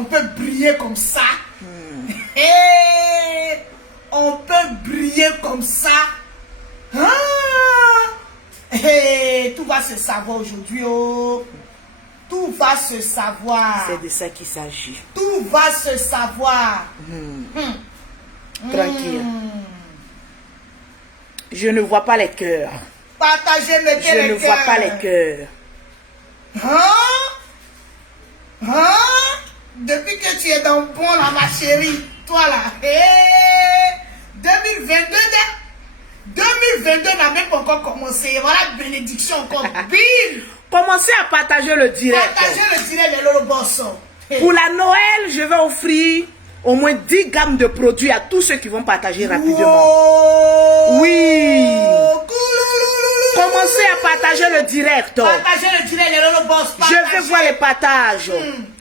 on peut briller comme ça. Et on peut briller comme ça. Et tout va se savoir aujourd'hui. Oh. Tout va se savoir. C'est de ça qu'il s'agit. Tout va se savoir. Tranquille. Je ne vois pas les cœurs. Partagez, mettez les cœurs. Je ne vois pas les cœurs. Depuis que tu es dans le pont là, ma chérie, toi là, 2022 n'a même pas encore commencé. Voilà, bénédiction encore. Bim! Commencez à partager le direct. Partagez le direct de Lolo Boss. Pour la Noël, je vais offrir au moins 10 gammes de produits à tous ceux qui vont partager rapidement. Wow. Oui. Commencez à partager le direct. Partagez le direct de Lolo Boss. Je vais voir les partages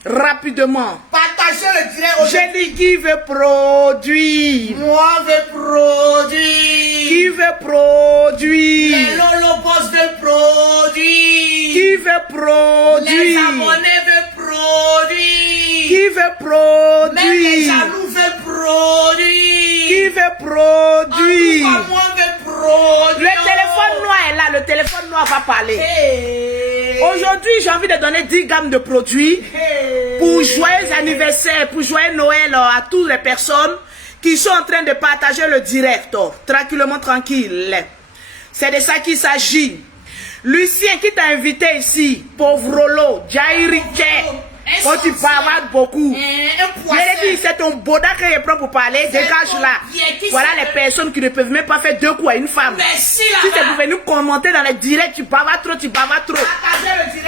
rapidement. Partagez le direct. J'ai dit qui veut produire. Moi, je veux produire. Qui veut produire. Les Lolo Boss veulent produire. Qui veut produire. Les abonnés veulent produire. Qui veut Même les produire. jaloux veulent produire. Qui veut En produire. tout cas, moi, je veux produire. Le téléphone noir est là, le téléphone noir va parler. Hey. Aujourd'hui, j'ai envie de donner 10 gammes de produits pour joyeux anniversaire, pour joyeux Noël à toutes les personnes qui sont en train de partager le direct, tranquillement, tranquille. C'est de ça qu'il s'agit. Lucien qui t'a invité ici, pauvre Rolo, Jairi, quand tu bavardes beaucoup. Je l'ai dit, c'est ton boda que je prends pour parler, dégage là. Voilà les personnes qui ne peuvent même pas faire 2 coups à une femme. Merci Si tu pouvais nous commenter dans les directs, tu bavardes trop, tu bavardes trop.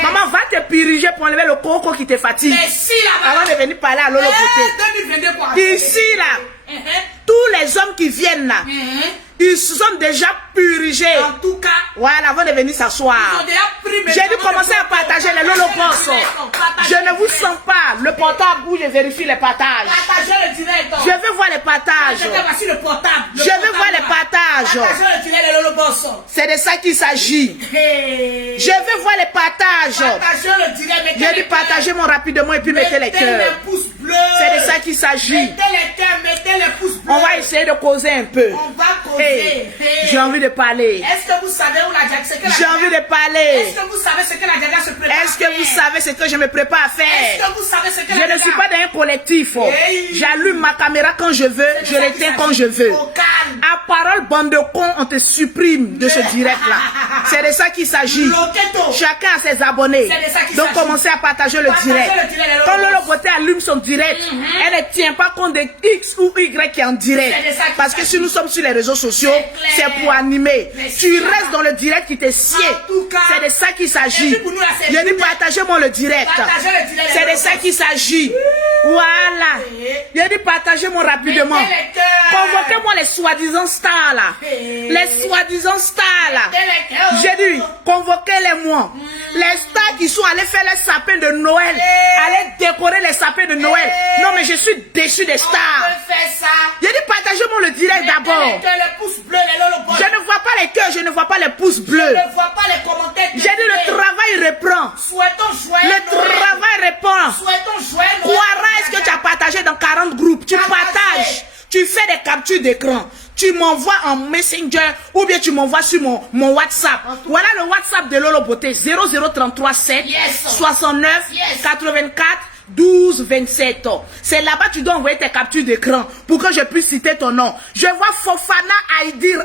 Maman, va te piriger pour enlever le coco qui te fatigue. Merci là-bas. Avant de venir parler à Lolo Beauté. 2022 quoi. Ici là, tous les hommes qui viennent là, ils se sont déjà purigés. En tout cas, Voilà, avant de venir s'asseoir. ils ont déjà pris mes J'ai dû parents commencer de à partager les Lolo Boss. Je ne vous sens pas. Le portable où je vérifie les partages. Partagez le direct. Je veux voir les partages. Voici le portable. Je veux voir les partages. Partagez le direct de Lolo Boss. C'est de ça qu'il s'agit. Hey. Je veux voir les partages. Partagez le direct. J'ai dû partager mon rapidement et puis mettez les cœurs. les pouces bleus. C'est de ça qu'il s'agit. Mettez les cœurs, mettez les pouces bleus. On va essayer de causer un peu. On va causer. Hey, Hey. j'ai envie de parler. Est-ce que vous savez où la Jaga, ce que la J'ai Jaga- envie de parler. Est-ce que vous savez ce que la Jaga se prépare Est-ce que vous savez ce que je me prépare à Est-ce faire? que vous savez ce que Je la ne suis Jaga- pas dans un collectif. Hey. J'allume ma caméra quand je veux, je l'éteins quand je veux. Au calme. À parole, bande de cons, on te supprime de ce direct-là. C'est de ça qu'il s'agit. Loqueto. Chacun a ses abonnés. C'est de ça qu'il Donc s'agit. commencez à partager le Partagez direct. le direct de Lolo Quand Boss. Lolo Beauté allume son direct, elle ne tient pas compte de X ou Y qui est en direct. C'est de ça qu'il Parce que s'agit. si nous sommes sur les réseaux sociaux, C'est clair. c'est pour animer. Mais Tu si, restes là-bas. dans le direct qui te sied. En tout cas, C'est de ça qu'il et s'agit. puis pour nous, là, c'est Je dis tout. partagez-moi le direct. Partagez le direct de C'est de Lolo ça Boss. qu'il s'agit. Voilà. Je dis partagez-moi rapidement. Mettez les cœurs. Convoquez-moi les soi-disant stars là. Les soi-disant stars là. Mettez les cœurs. J'ai dit, convoquez-les-moi. Les stars qui sont allés faire les sapins de Noël, aller décorer les sapins de Noël. Non, mais je suis déçu des On stars. peut faire ça. J'ai dit, partagez-moi le direct Mettez d'abord. les cœurs, les pouces bleus, les Lolo Boss. Je ne vois pas les cœurs, je ne vois pas les pouces Je bleus. ne vois pas les commentaires. J'ai dit, le travail reprend. Souhaitons joyeux Le Noël. travail répond. Souhaitons joyeux Noël. Quora, est-ce que tu as partagé dans 40 groupes? Tu partages. Tu fais des captures d'écran. Tu m'envoies en Messenger ou bien tu m'envoies sur mon WhatsApp. Voilà le WhatsApp de Lolo Beauté. 0033 7 Yes. 69 Yes. 84 12 27. C'est là-bas que tu dois envoyer tes captures d'écran pour que je puisse citer ton nom. Je vois Fofana Aïdara.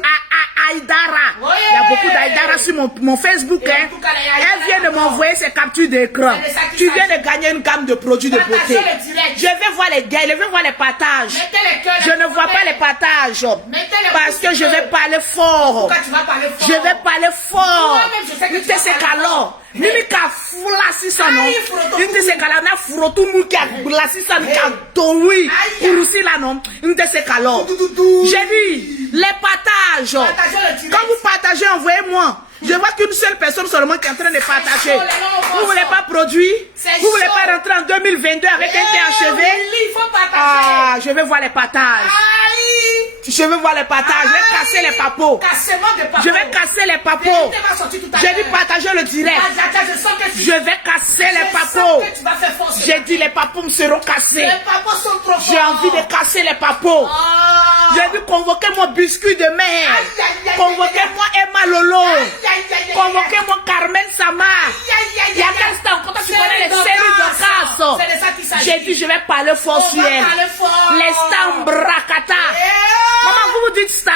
Oui. Il y a beaucoup d'Aïdara sur mon Facebook. Et en Hein. tout cas, les Aïdara, Elle vient de m'envoyer ses captures d'écran. C'est de ça qu'il Tu viens s'agit. de gagner une gamme de produits de Partagez beauté. le direct. Je vais voir les gars, je vais voir les partages. Mettez les cœurs. Je ne vois pas les partages. Mettez les Parce que pouces je vais bleus. parler fort. Pourquoi tu vas parler fort? Je vais parler fort. Moi-même, je sais que tu vas Nte se parler kalo. fort. Mimi ka flasi sa non. Aïe, froto Nte se kalo na froto mu ka glasi sa ka dowi. Aïe. Urusi la non. Nte se kalo. Doudou. J'ai dit les partages. Partagez le direct. Quand vous partagez, envoyez-moi. Je vois qu'une seule personne seulement qui est en train de partager. chaud, les gens Vous voulez vont pas produire? C'est Vous voulez chaud. pas rentrer en 2022 avec un thé achevé? Il faut partager. Ah, je vais voir les partages. Aïe. Je veux voir les partages. Je vais casser les papos. Je vais casser les papos. J'ai dit partager le direct. Je vais casser les papos. J'ai dit les papos me seront cassés. J'ai envie de casser les papos. J'ai dit convoquez-moi Biscuit de mer. Convoquez-moi Emma Lolo. Convoquez-moi Carmen Sama. Il y a quel temps quand tu connais les séries de casse. J'ai dit je vais parler fort sur elle. Les stars Brakata. Maman, vous dites ça?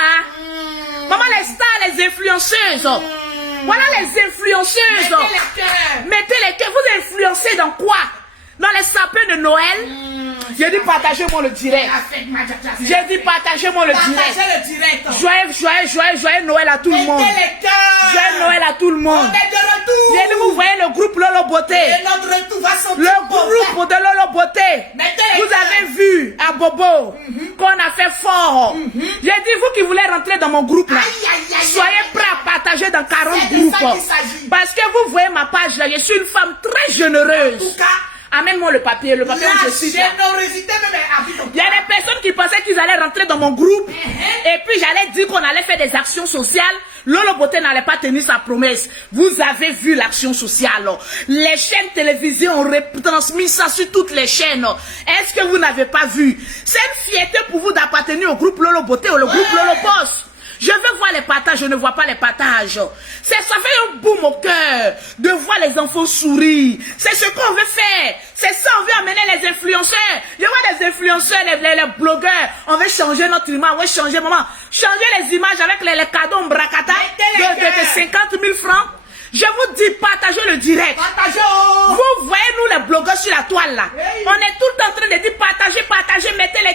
Maman, les stars, les influenceuses. Voilà les influenceuses. Mettez les cœurs. Vous influencez dans quoi? Dans les sapins de Noël? J'ai dit partagez-moi le direct. J'ai dit partagez-moi le direct. Joyeux Noël à tout le monde. Joyeux Noël à tout le monde. J'ai dit vous voyez le groupe Lolo Beauté. Le groupe de Lolo Beauté. Vous avez vu à Bobo qu'on a fait fort. J'ai dit vous qui voulez rentrer dans mon groupe là, soyez prêts à partager dans 40 groupes. Parce que vous voyez ma page là, je suis une femme très généreuse. Amène-moi le papier où je suis. Il y a des personnes qui pensaient qu'ils allaient rentrer dans mon groupe et puis j'allais dire qu'on allait faire des actions sociales. Lolo Beauté n'allait pas tenir sa promesse. Vous avez vu l'action sociale. Les chaînes télévisées ont retransmis ça sur toutes les chaînes. Est-ce que vous n'avez pas vu? C'est une fierté pour vous d'appartenir au groupe Lolo Beauté ou le groupe Lolo Boss. Je veux voir les partages, je ne vois pas les partages. Ça fait un boum au cœur de voir les enfants sourire. C'est ce qu'on veut faire. C'est ça, on veut amener les influenceurs. Je vois les influenceurs, les blogueurs. On veut changer notre image, on veut changer, maman. Changer les images avec les cadeaux Brakata de 50 000 francs. Je vous dis, partagez le direct. Vous voyez, nous les blogueurs sur la toile là. On est tout le temps en train de dire partagez, mettez les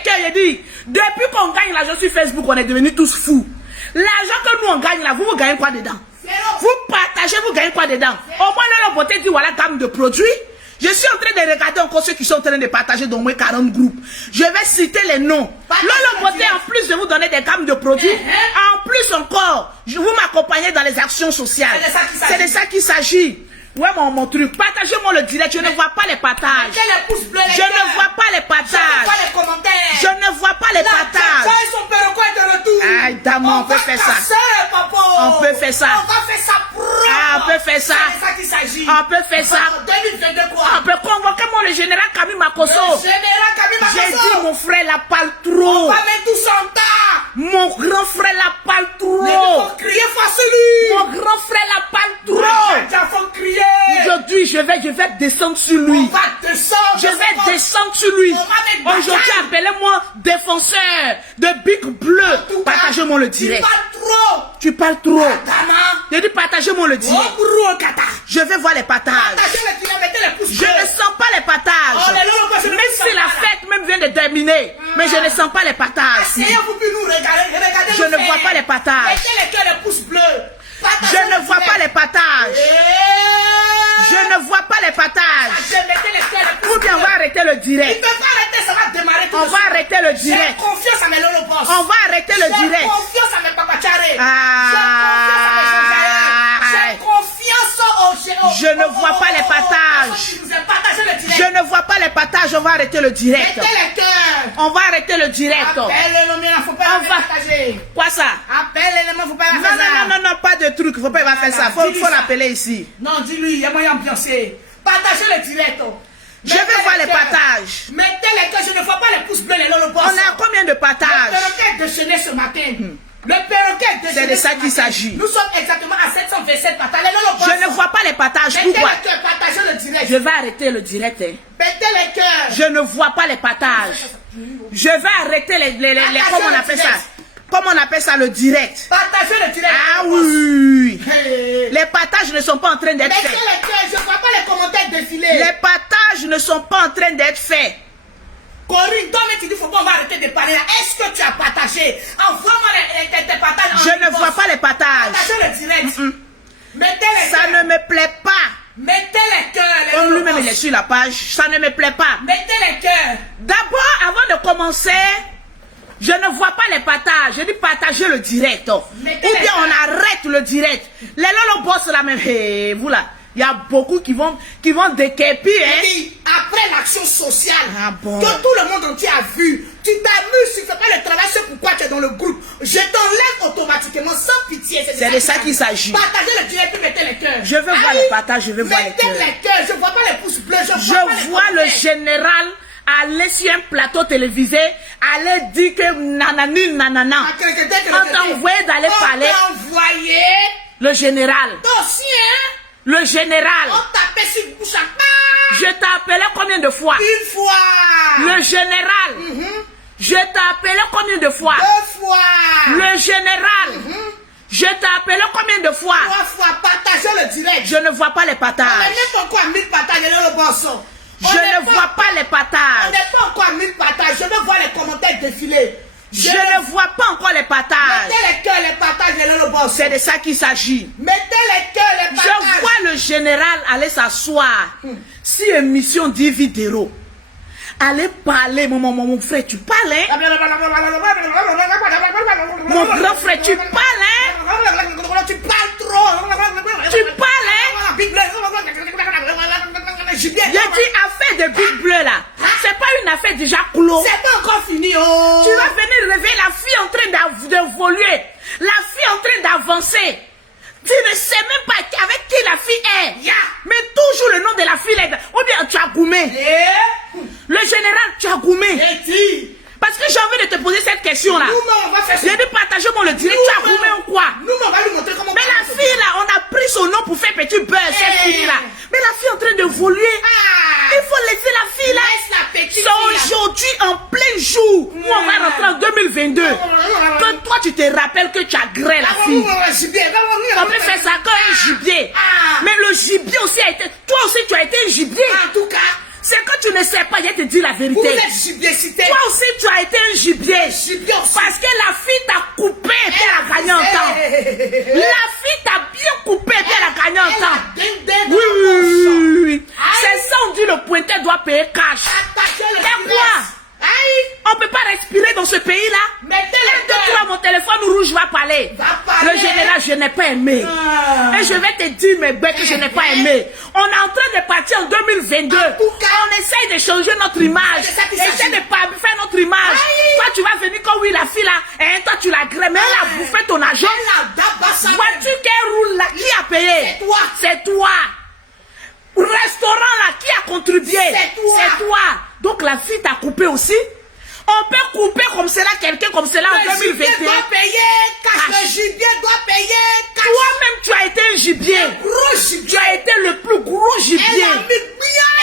cœurs. Je dis, depuis qu'on gagne l'argent sur Facebook, on est devenus tous fous. L'argent que nous on gagne là, vous gagnez quoi dedans? Vous partagez, vous gagnez quoi dedans? Au moins, Lolo Beauté dit voilà gamme de produits. Je suis en train de regarder encore ceux qui sont en train de partager d'au moins 40 groupes. Je vais citer les noms. Lolo Beauté, en plus de vous donner des gammes de produits, en plus encore, vous m'accompagnez dans les actions sociales. C'est de ça qu'il s'agit. Ouais, mon truc. Partagez-moi le direct. Je ne vois pas les partages. Je ne vois pas les partages. Je ne vois pas les partages. Aïe, dame, on peut faire ça. On peut faire ça. On peut faire ça. On peut faire ça. On peut convoquer le général Camille Makosso. J'ai dit mon frère la parle trop. Mon grand frère la parle trop. Mon grand frère la parle trop. Aujourd'hui, je vais descendre sur lui. Je vais descendre sur lui. Aujourd'hui, appelez-moi défenseur de Big Bleu. Partagez-moi le direct. Tu parles trop. Je dis partagez-moi le direct. Je vais voir les partages. Je ne sens pas les partages. Même si la fête même vient de terminer. Mais je ne sens pas les partages. Je ne vois pas les partages. Je ne vois pas les partages. Je ne vois pas les partages. Ou bien on va arrêter le direct. On va arrêter le direct. On va arrêter le direct. Je ne vois pas les partages. Je ne vois pas les partages. On va arrêter le direct. On va arrêter le direct. Quoi ça? Non, pas de truc. Faut pas faire ça. Faut l'appeler ici. Non, dis-lui, il y a moyen d'ambiancer. Partagez le direct. Je veux voir les partages. Mettez les cœurs, je ne vois pas les pouces bleus, les Lolo Boss. On a combien de partages? Le perroquet déchaîné ce matin. Le perroquet déchaîné. C'est de ça qu'il s'agit. Nous sommes exactement à 727 partages. Les Lolo Boss. Je ne vois pas les partages. Pourquoi? Mettez les cœurs, partagez le direct. Je vais arrêter le direct. Mettez les cœurs. Je ne vois pas les partages. Je vais arrêter les comment on appelle ça? Comment on appelle ça, le direct? Partagez le direct. Ah oui. Les partages ne sont pas en train d'être faits. Mettez les cœurs, je ne vois pas les commentaires défiler. Les partages ne sont pas en train d'être faits. Corinne, toi, tu dis, faut pas, on va arrêter de parler là. Est-ce que tu as partagé? Envoie-moi tes partages. Je ne vois pas les partages. Partagez le direct. Mettez les ça cœurs. ne me plaît pas. Mettez les cœurs. On lui-même il est sur la page. Ça ne me plaît pas. Mettez les cœurs. D'abord, avant de commencer, je ne vois pas les partages. Je dis partager le direct. Ou bien on arrête le direct. Les Lolo Boss là même. Hey, vous là. Il y a beaucoup qui vont déquéper. Hein? après l'action sociale, Ah bon. que tout le monde entier a vu, tu t'amuses, tu ne fais pas le travail, c'est pourquoi tu es dans le groupe. Je t'enlève automatiquement, sans pitié. C'est de ça qu'il s'agit. Partagez le direct, puis mettez les cœurs. Je veux voir les partages, je veux voir les cœurs. Mettez les cœurs, je ne vois pas les pouces bleus, Je vois le général aller sur un plateau télévisé, aller dire que nanani nanana. On t'a envoyé d'aller parler. On t'a envoyé. Le général. Dossier, hein? Le général. On tapait sur le bouche à part. Je t'ai appelé combien de fois? Une fois. Le général. Je t'ai appelé combien de fois? 2 fois. Le général. Je t'ai appelé combien de fois? 3 fois. Partagez le direct. Je ne vois pas les On n'est partages. même pas encore à 1000 partages dans le bon. Je ne vois pas les On partages. n'est pas encore à 1000 partages. Je veux voir les commentaires défiler. Je ne vois pas encore les partages. Mettez les cœurs, les partages dans le bon. C'est de ça qu'il s'agit. Mettez les cœurs, les partages. Je vois le général aller s'asseoir. Si émission dit vidéo. Allez parler, mon frère, tu parles, hein? Mon grand frère, tu parles, hein? Tu parles trop. Tu parles, hein? J'ai dit affaire de Big Bleu là. C'est pas une affaire déjà clos. C'est pas encore fini, oh. Tu vas venir réveiller la fille en train d'évoluer. La fille en train d'avancer. Tu ne sais même pas avec qui la fille est. Yeah. Mais toujours le nom de la fille est. Ou bien tu as goumé. Le général, tu as goumé. Parce que j'ai envie de te poser cette question là. Nous, on va faire ça. J'ai dit partager-moi le direct. Tu as goumé ou quoi? Nous, on va lui montrer comment. Mais la fille là, on a pris son nom pour faire petit beurre, cette fille là. Mais la fille est en train d'évoluer. Il faut laisser la fille là. Laisse la petite fille, C'est aujourd'hui en plein jour. Nous on va rentrer en 2022. Que toi tu te rappelles que tu as gré la fille. On peut faire ça comme un gibier. Mais le gibier aussi a été. Toi aussi tu as été un gibier. En tout cas, c'est que tu ne sais pas, je te dis la vous vérité. êtes gibier cité. Toi aussi tu as été un gibier. Gibier aussi. Parce que la fille t'a coupé et elle a gagné en temps. La fille t'a bien coupé et elle a gagné en temps. Oui. C'est ça, on dit le pointeur doit payer cash. Et quoi? On ne peut pas respirer dans ce pays-là. Mettez-le 1, 2, 3, mon téléphone rouge va parler. parler. Le général, je n'ai pas aimé. Et je vais te dire, mes bêtes, que je n'ai pas aimé. On est en train de partir en 2022. On essaye de changer notre image. Essaye de faire notre image. Toi, tu vas venir comme oui, la fille là. Et toi, tu la grèmes. Mais elle a bouffé ton argent. Voiture qu'elle roule là, qui a payé? C'est toi. C'est toi. Restaurant là, qui a contribué? C'est toi. Donc la fille t'a coupé aussi. On peut couper comme cela, quelqu'un comme cela en 2021. Le gibier doit payer cash. Le gibier doit payer cash. Toi-même, tu as été un gibier. Gros gibier. Tu as été le plus gros gibier.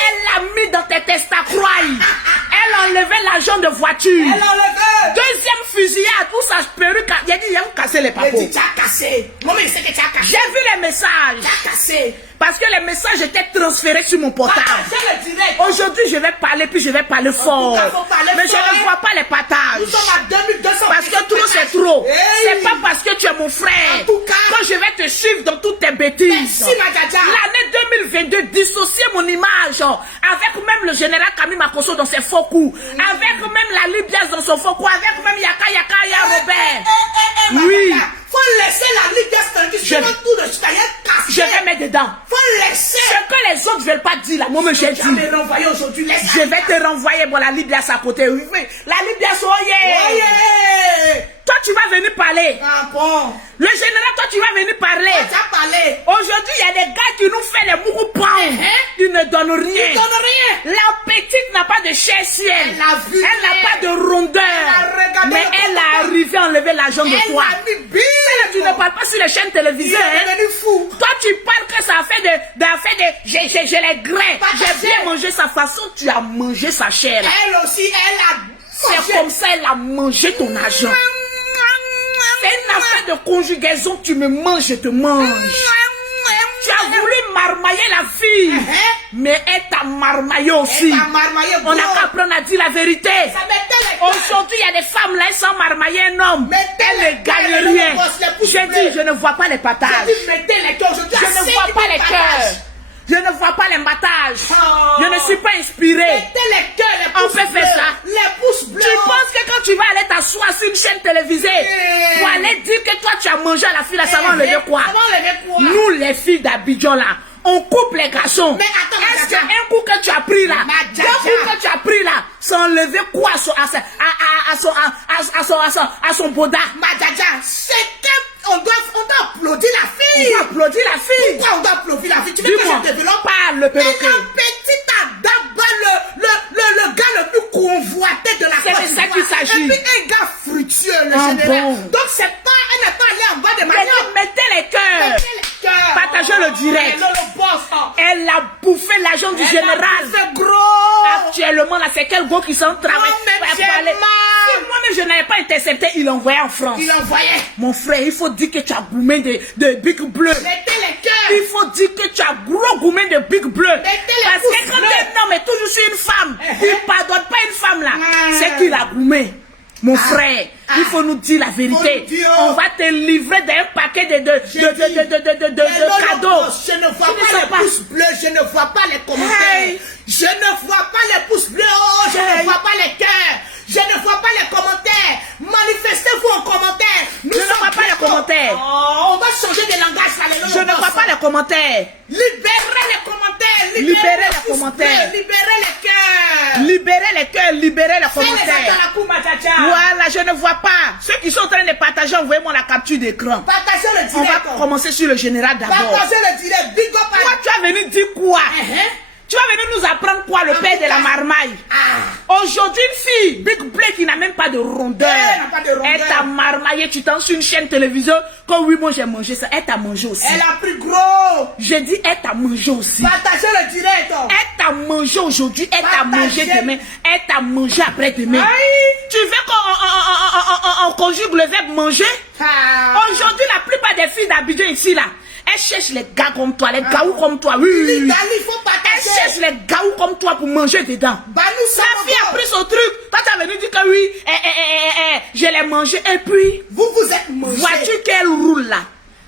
Elle l'a mis dans tes testacroix. Elle a enlevé l'argent de voiture. a enlevé. Deuxième fusillade, où sa perruque. Il a dit, il a cassé les papos. Tu as cassé. Moi, je sais que tu as cassé. J'ai vu les messages. Tu as cassé. Parce que les messages étaient transférés sur mon portable. Aujourd'hui, je vais parler, puis je vais parler fort. Mais je ne vois pas les partages. Nous sommes à 2200. Parce que trop, c'est trop. C'est pas parce que tu es mon frère En tout cas, que je vais te suivre dans toutes tes bêtises. Merci, ma Djadja. L'année 2022, dissocier mon image avec même le général Camille Makosso dans ses faux coups, avec même la Libias dans son faux coup, avec même Yaka Robert. Oui. Faut laisser la Libias tranquille. Je vais mettre dedans. Faut laisser. Ce que les autres ne veulent pas dire, là, moi, j'ai dit. Je vais te renvoyer, bon, la Libias à côté. Oui, la Libias, oye. Toi, tu vas venir parler. Ah bon. Le général, toi, tu vas venir parler. Tu as parlé. Aujourd'hui, il y a des gars qui nous font les mougou-pans. Ils ne donnent rien. Ils donnent rien. La petite n'a pas de chair si elle. Elle a vu. Elle n'a pas de rondeur. Mais Mais elle a arrivé à enlever l'argent de toi. Tu ne parles pas sur les chaînes télévisées. Fou. Toi, tu parles que ça a fait j'ai les grains. J'ai bien mangé sa façon. Tu as mangé sa chair. Elle aussi, elle a. C'est comme ça, elle a mangé ton argent. C'est une affaire de conjugaison. Tu me manges, je te mange. Tu as voulu marmailler la fille. Mais elle t'a marmaillé aussi. On n'a qu'à apprendre à dire la vérité. Aujourd'hui, il y a des femmes là, elles sont marmaillées un homme. Elles ne gagnent rien. J'ai dit, je ne vois pas les partages. Je ne vois pas les cœurs. Je ne vois pas les battages. Je ne suis pas inspiré. On peut faire ça. Tu penses que quand tu vas aller t'asseoir sur une chaîne télévisée pour aller dire que toi tu as mangé à la fille, ça va enlever quoi? Nous les filles d'Abidjan là, on coupe les garçons. Mais attends, elles C'est un coup que tu as pris là. Deux coups que tu as pris là. C'est enlever quoi à son boda. Madjaja, c'est qu'on doit applaudir la fille. On doit applaudir la fille. Pourquoi on doit applaudir la fille? Tu veux que je développe? Parle le perroquet. Elle a petit Adaba, le gars le plus convoité de la Côte C'est de ça qu'il s'agit. Et puis un gars fructueux, le général. Bon. Donc c'est pas, elle n'est pas allée en bas de manioc. Mettez les cœurs. Partagez le direct. Elle a bouffé l'argent du général. C'est gros. Actuellement, là, c'est quel gars qui s'en travaille pour aller. Si moi-même je n'avais pas intercepté, il envoyait en France. Il envoyait. Mon frère, il faut dire que tu as gourmé de Big Bleu. Mettez les cœurs. Il faut dire que tu as gros gourmé de Big Bleu. Mettez les Parce que quand un homme est toujours sur une femme, il ne pardonne pas une femme là. C'est qu'il a gourmé. Mon frère, il faut nous dire la vérité. On va te livrer d'un paquet de cadeaux. Je ne vois pas les pouces bleus, je ne vois pas les commentaires. Je ne vois pas les pouces bleus, je ne vois pas les cœurs. Je ne vois pas les commentaires. Manifestez-vous en commentaire. Je ne vois pas les commentaires. On va changer de langage là. Je ne vois pas les commentaires. Libérez les commentaires. Libérez les commentaires. Libérez les cœurs. Libérez les cœurs, libérez les commentaires. Voilà, Voilà, je ne vois pas. Ceux qui sont en train de partager, envoyez-moi la capture d'écran. Partagez le On direct. va commencer sur le général d'abord. Partagez le direct. Big up. Toi, tu as venu dire quoi? Tu vas venir nous apprendre quoi, le père de la marmaille? Aujourd'hui, une fille, Big Bleu, qui n'a même pas de rondeur. Elle t'a marmaillé, tu t'en sur une chaîne télévision. Comme oui, moi j'ai mangé ça. Elle t'a mangé aussi. Elle a pris gros. J'ai dit, elle t'a mangé aussi. Partagez le direct. Elle t'a mangé aujourd'hui, elle t'a mangé demain, elle t'a mangé après-demain. Tu veux qu'on conjugue le verbe manger? Aujourd'hui, la plupart des filles d'Abidjan ici, là, elles cherchent les gars comme toi, les gaous comme toi. Oui. Il faut partager. Elles cherchent les gaous comme toi pour manger dedans. Bah, La fille a pris son truc. Toi, tu as venu dire que oui, je l'ai mangé. Et puis, vous êtes mangé. vois-tu qu'elle roule là?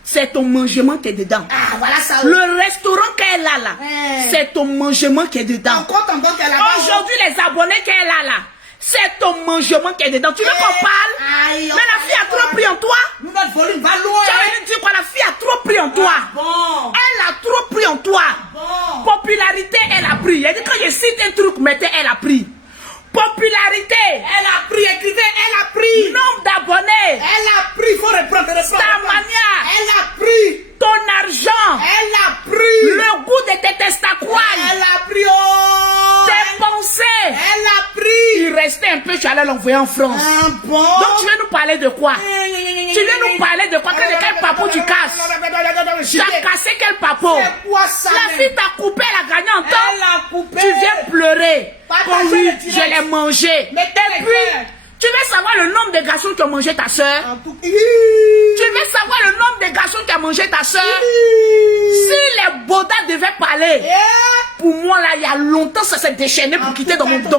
C'est ton mangement qui est dedans. Voilà ça. Le restaurant qu'elle a là, c'est ton mangement qui est dedans. Aujourd'hui, les abonnés qu'elle a là, c'est ton mangement qui est dedans. Tu veux qu'on parle? Mais la fille a trop pris en toi. Notre volume va loin. Tu as venu dire quoi? La fille a trop pris en toi. Elle a trop pris en toi. Popularité, elle a pris. Elle dit quand je cite un truc, mettez, elle a pris. Popularité. Elle a pris, écrivez, elle a pris. Nombre d'abonnés. Elle a pris, il faut reprendre. Ta manière. Elle a pris. Ton argent. Elle a pris. Le goût de tes testacroix. Elle a pris. Tes pensées. Elle a pris. Il restait un peu, tu allais l'envoyer en France. Donc tu veux nous parler de quoi? Tu veux nous parler de quoi? Quel papou tu casses? Tu as cassé quel papou? La fille t'a coupé, elle a gagné en temps. Elle a coupé. Tu viens pleurer. Oh oui, je l'ai mangé. Et puis, tu veux savoir le nombre de garçons qui ont mangé ta soeur? Tu veux savoir le nombre de garçons qui ont mangé ta soeur? Si les bodas devaient parler, pour moi là, il y a longtemps, ça s'est déchaîné pour quitter dans mon bien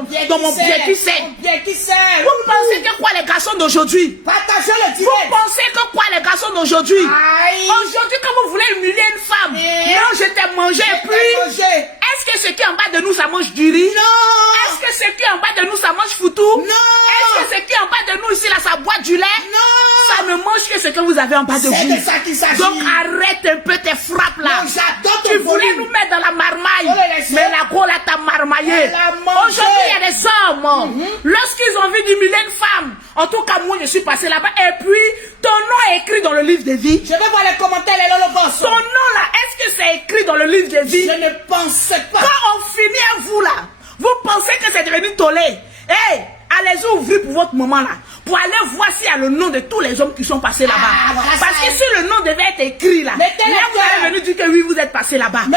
qui sait. Vous pensez que quoi les garçons d'aujourd'hui? Vous pensez que quoi les garçons d'aujourd'hui? Aujourd'hui, quand vous voulez humilier une femme, non, je t'ai mangé et puis, est-ce que ce qui est en bas de nous, ça mange du riz? Non. Est-ce que ce qui est en bas de nous, ça mange foutou? Non. Est-ce que ce qui est en bas de nous ici, là, ça boit du lait? Non. Ça ne mange que ce que vous avez en bas de vous. C'est de ça qu'il s'agit. Donc arrête un peu tes frappes là. Non, j'adore ton Tu voulais volume. nous mettre dans la marmaille. laisser. Mais la go là t'a marmaillé. Elle a mangé. Aujourd'hui, il y a des hommes. Lorsqu'ils ont envie d'humilier une femme, en tout cas, moi, je suis passé là-bas. Et puis, ton nom est écrit dans le livre de vie. Je vais voir les commentaires, les lolobos. Ton nom là, est-ce que c'est écrit dans le livre de vie? Je ne pensais pas. Quand on finit à vous là, vous pensez que c'est devenu tollé. Hey, allez-y ouvrir pour votre maman là. Pour aller voir s'il y a le nom de tous les hommes qui sont passés là-bas. Parce que si le nom devait être écrit là, là vous allez venir dire que oui, vous êtes passé là-bas. Mais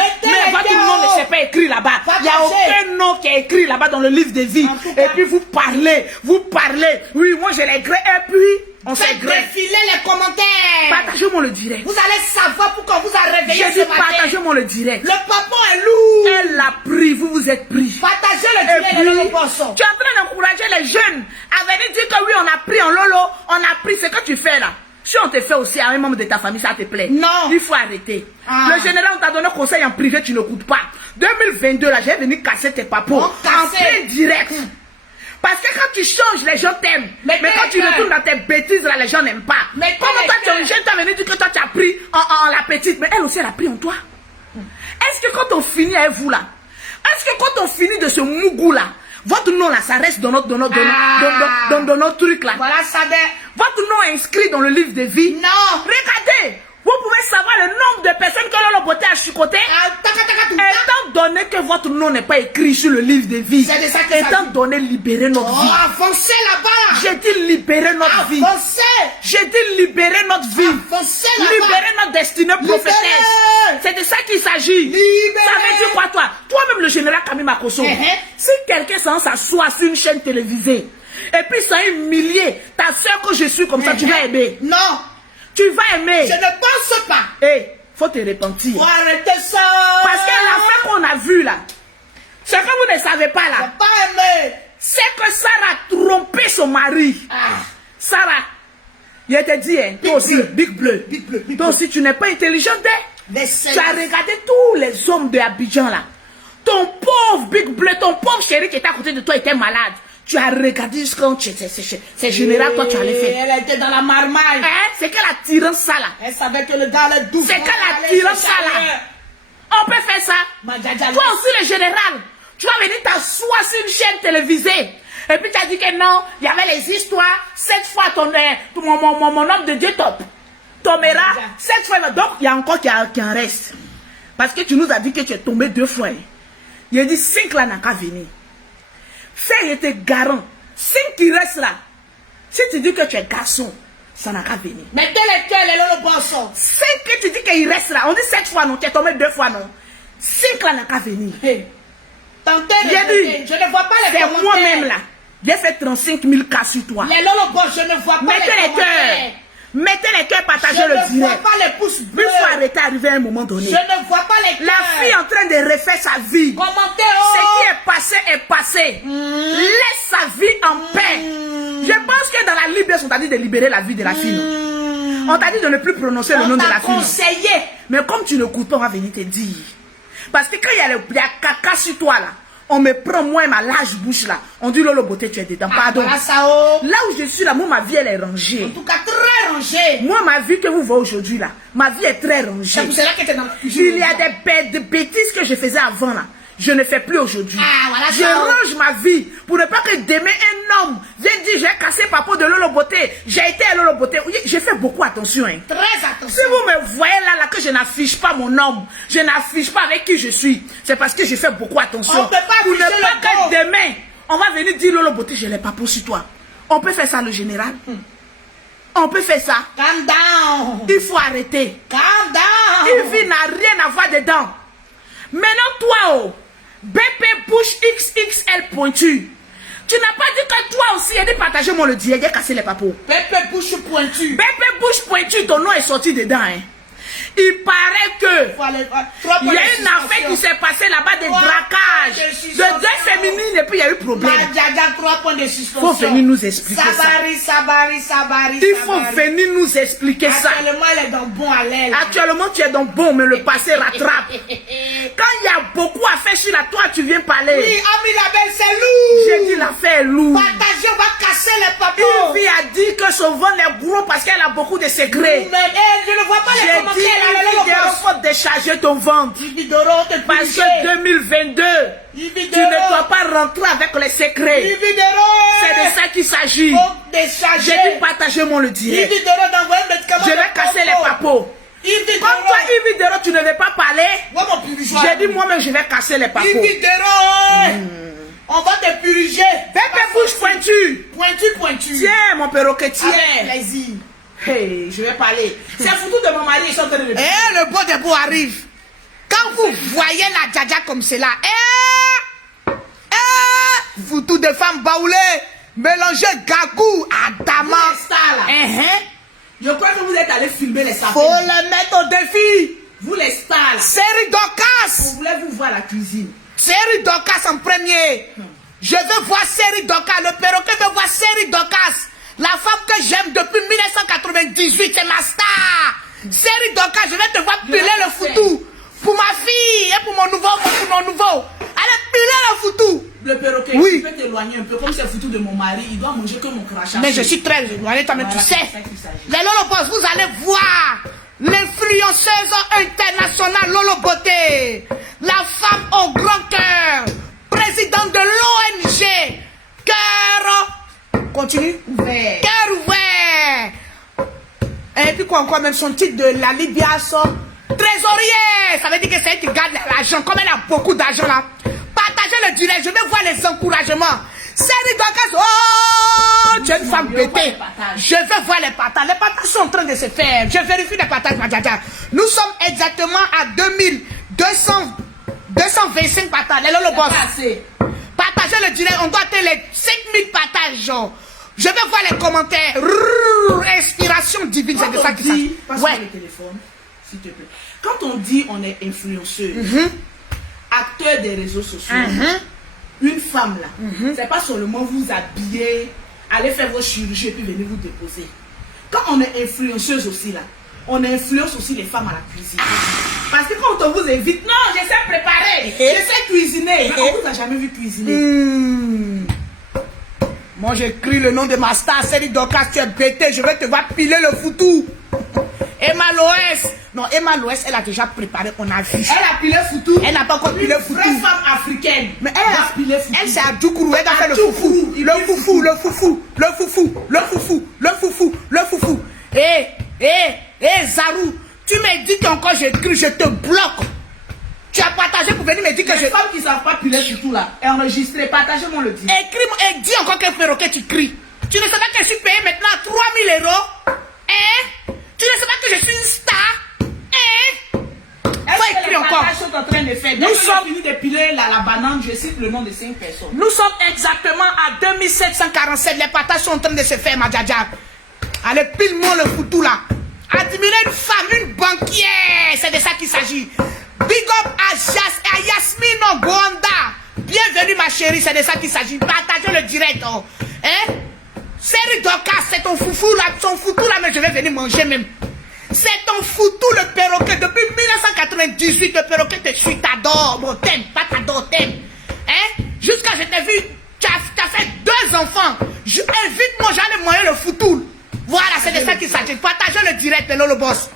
votre nom ne s'est pas écrit là-bas. Il n'y a aucun nom qui est écrit là-bas dans le livre de vie. Et puis vous parlez. Oui, moi je l'ai gré. Et puis, on s'est gré. Défiler les commentaires. Partagez-moi le direct. Vous allez savoir pourquoi vous a réveillé J'ai ce dit matin. partagez-moi le direct. Le papa est lourd. Elle l'a pris, vous vous êtes pris. Partagez le Et direct, puis, les lolobos. tu es en train d'encourager les jeunes à venir dire que oui, on a pris en lolo, on a pris ce que tu fais là. Si on te fait aussi à un membre de ta famille, ça te plaît. Non. Il faut arrêter. Le général, on t'a donné conseil en privé, tu n'écoutes pas. 2022, là, j'ai venu casser tes papos. En plein direct. Parce que quand tu changes, les gens t'aiment. Mais quand tu retournes dans tes bêtises, là, les gens n'aiment pas. Mais comme toi, tu es une jeune, tu as venu dire que toi, tu as pris en la petite. Mais elle aussi, elle a pris en toi. Est-ce que quand on finit avec vous, là, Est-ce que quand on finit de ce mougou là, votre nom là, ça reste dans notre, dans notre truc là? Voilà ça. Votre nom est inscrit dans le livre de vie? Non. Regardez, vous pouvez savoir le nombre de personnes que Lolo Beauté a chicoté. Étant donné que votre nom n'est pas écrit sur le livre de vie, étant donné libérer notre vie. Avancez là-bas. J'ai dit libérer notre vie. J'ai dit libérer notre vie. Libérer notre destinée prophétesse. C'est de ça qu'il s'agit. Ça veut dire quoi toi? Toi-même le général Camille Makosso. Si quelqu'un s'assoit sur une chaîne télévisée et puis ça humilié ta soeur que je suis comme ça, tu vas aimer? Non. Tu vas aimer. Je ne pense pas. Hey, faut te repentir. Faut arrêter ça. Parce que l'affaire qu'on a vue là, ce que vous ne savez pas là, pas aimé. C'est que Sarah a trompé son mari. Sarah, il te dit, hein, toi aussi, Big Bleu. Toi aussi, tu n'es pas intelligente. Tu as regardé tous les hommes de Abidjan là. Ton pauvre Big Bleu, ton pauvre chéri qui était à côté de toi était malade. Tu as regardé jusqu'en c'est général, toi tu allais faire. Elle était dans la marmaille. C'est qu'elle a tiré ça là. Elle savait que le gars allait doux. C'est qu'elle a tiré ça là. On peut faire ça. Toi aussi le général. Tu vas venir t'asseoir sur une chaîne télévisée. Et puis tu as dit que non, il y avait les histoires. Cette fois mon homme de Dieu tombera. Cette fois, donc il y a encore qui en reste. Parce que tu nous as dit que tu es tombé 2 fois. Il a dit 5 là n'a qu'à venir. Fait était garant. 5 qui restent là. Si tu dis que tu es garçon, ça n'a qu'à venir. Mais tel est le bon son. 5 que tu dis qu'il reste là. On dit 7 fois non, tu es tombé 2 fois non. 5 là n'a qu'à venir. Tentez de je ne vois pas les commentaires. C'est moi-même là. J'ai fait 35 000 cas sur toi. Les lolobos, je ne vois pas les commentaires. Mettez les cœurs, partagez le direct. Je ne vois pas les pouces bleus. Il faut arrêter arriver à un moment donné. Je ne vois pas les cœurs. La fille en train de refaire sa vie. Commentez. Ce qui est passé est passé. Laisse sa vie en paix. Je pense que dans la libération, on t'a dit de libérer la vie de la fille. On t'a dit de ne plus prononcer le nom de la fille. Conseillé. Mais comme tu ne coûtes pas, on va venir te dire. Parce que quand il y a caca sur toi là, on me prend moi et ma large bouche là. On dit Lolo Beauté, tu es dedans. Pardon. Là où je suis là, moi ma vie elle est rangée. En tout cas très rangée. Moi ma vie que vous voyez aujourd'hui là, ma vie est très rangée. C'est là que tu es dans la cuisine. Il y a des bêtises que je faisais avant là. Je ne fais plus aujourd'hui. Voilà je range ma vie pour ne pas que demain un homme vienne dire j'ai cassé papa de Lolo Beauté. J'ai été à Lolo Beauté. J'ai fait beaucoup attention. Hein. Très attention. Si vous me voyez là que je n'affiche pas mon homme, je n'affiche pas avec qui je suis, c'est parce que je fais beaucoup attention. On peut pas pour ne pas que demain, on va venir dire Lolo Beauté, je l'ai pas pour sur toi. On peut faire ça le général. On peut faire ça. Calm down. Il faut arrêter. Calm down. Une vie n'a rien à voir dedans. Maintenant toi, oh, BP bouche XXL pointu. Tu n'as pas dit que toi aussi, il a dit partager moi le direct, j'ai cassé les papos. BP bouche pointu. BP bouche pointu, ton nom est sorti dedans. Hein. Il paraît que il y a une affaire qui s'est passée là-bas, des braquages de 2 féminines et puis il y a eu problème. Il faut venir nous expliquer ça. Il faut venir nous expliquer ça. Actuellement, elle est dans bon allèle. Actuellement, tu es dans bon, mais le passé rattrape. Quand il y a beaucoup à faire sur la toi, tu viens parler. Oui, Ami la belle, c'est lourd. J'ai dit l'affaire est lourde. Partagez, on va casser les papos. Une fille a dit que son ventre est gros parce qu'elle a beaucoup de secrets. Mais je ne vois pas les commentaires. Il faut décharger ton ventre. Parce que 2022, tu ne dois pas rentrer avec les secrets. C'est de ça qu'il s'agit. J'ai dit partagez-moi le direct. Je vais casser les papos. Comme toi, Ividero, tu ne veux pas parler. J'ai dit moi-même, je vais casser les papos. On va te puriger. Pépé bouche pointu. Pointu. Tiens, mon perroquet, tiens. Avec plaisir. Hey, je vais parler. C'est foutu de mon mari, ils sont en train de... le beau debout arrive. Quand vous voyez la djadja comme cela, foutu de femmes baoulées, mélangez Gagou à Dama. Je crois que vous êtes allés filmer les sapins. Faut les mettre au défi. Vous les stars. Série Docas. Voulez-vous voir la cuisine? Série Docas en premier. Je veux voir Série Docas. Le perroquet veut voir Série Docas. La femme que j'aime depuis 1998, c'est ma star. Série Docas, je vais te voir piler le foutu. Pour ma fille et pour mon nouveau. Allez, piler le foutu. Le perroquet, tu peux t'éloigner un peu. Comme c'est foutu de mon mari, il doit manger que mon crachat. Mais je suis très éloigné, toi-même, tu sais. Les Lolobos, vous allez voir l'influenceuse internationale Lolo Beauté. La femme au grand cœur. quoi encore même son titre de la Libya sort trésorier. Ça veut dire que c'est elle qui garde l'argent. Comme elle a beaucoup d'argent là. Partagez le direct. Je vais voir les encouragements. Série Dorcas. Oh, tu es une femme bêtée. Je vais voir les partages. Les partages sont en train de se faire. Je vérifie les partages, ma djadja. Nous sommes exactement à 2225 partages. Les le boss. Partagez le direct. On doit atteindre les 5000 partages. Genre. Je vais voir les commentaires. Inspiration divine. C'est de ça qui s'agit. Ouais. Le téléphone, s'il te plaît. Quand on dit on est influenceuse, acteur des réseaux sociaux, une femme là, c'est pas seulement vous habiller, aller faire vos chirurgies et puis venir vous déposer. Quand on est influenceuse aussi là, on influence aussi les femmes à la cuisine. Parce que quand on vous invite, non, je sais préparer, je sais cuisiner. Mais on vous a jamais vu cuisiner. Moi j'écris le nom de ma star, Série Dorcas, tu es bêté, je vais te voir piler le foutou. Emma Loès. Non, Emma Loès, elle a déjà préparé, on a vu. Elle a pilé foutou. Elle n'a pas encore pilé foutou. Une vraie femme africaine. Mais elle a pilé foutou. Elle, c'est à Djoukourou, elle a fait le foufou. Le foufou. Zarou, tu me dis qu'encore j'écris, je te bloque. Tu as partagé pour venir me dire que les femmes qui ne savent pas piler foutou là, enregistrez, partagez-moi le dit. Écris-moi et dis encore quel perroquet tu cries. Tu ne sais pas que je suis payé maintenant 3000 €. Hein? Tu ne sais pas que je suis une star? Hein? Est-ce que les partages sont en train de faire? Nous sommes fini de piler la banane, je cite le nom de 5 personnes. Nous sommes exactement à 2747. Les partages sont en train de se faire, ma djadja. Allez, pile-moi le foutou là. Admirer une femme, une banquière. C'est de ça qu'il s'agit. Big up à Yasmine Gonda. Bienvenue, ma chérie, c'est de ça qu'il s'agit. Partagez le direct. Oh. Hein? Série Dorcas, c'est ton foufou là, mais je vais venir manger même. C'est ton foutu le perroquet depuis 1998. Le perroquet te suit, t'adore. Bon, t'aimes, pas t'adore, t'aimes. Hein? Jusqu'à je t'ai vu, tu as fait 2 enfants. Invite-moi, j'allais moyen le foutu. Voilà, c'est de ça qu'il s'agit. Partagez le direct, le Lolo Boss.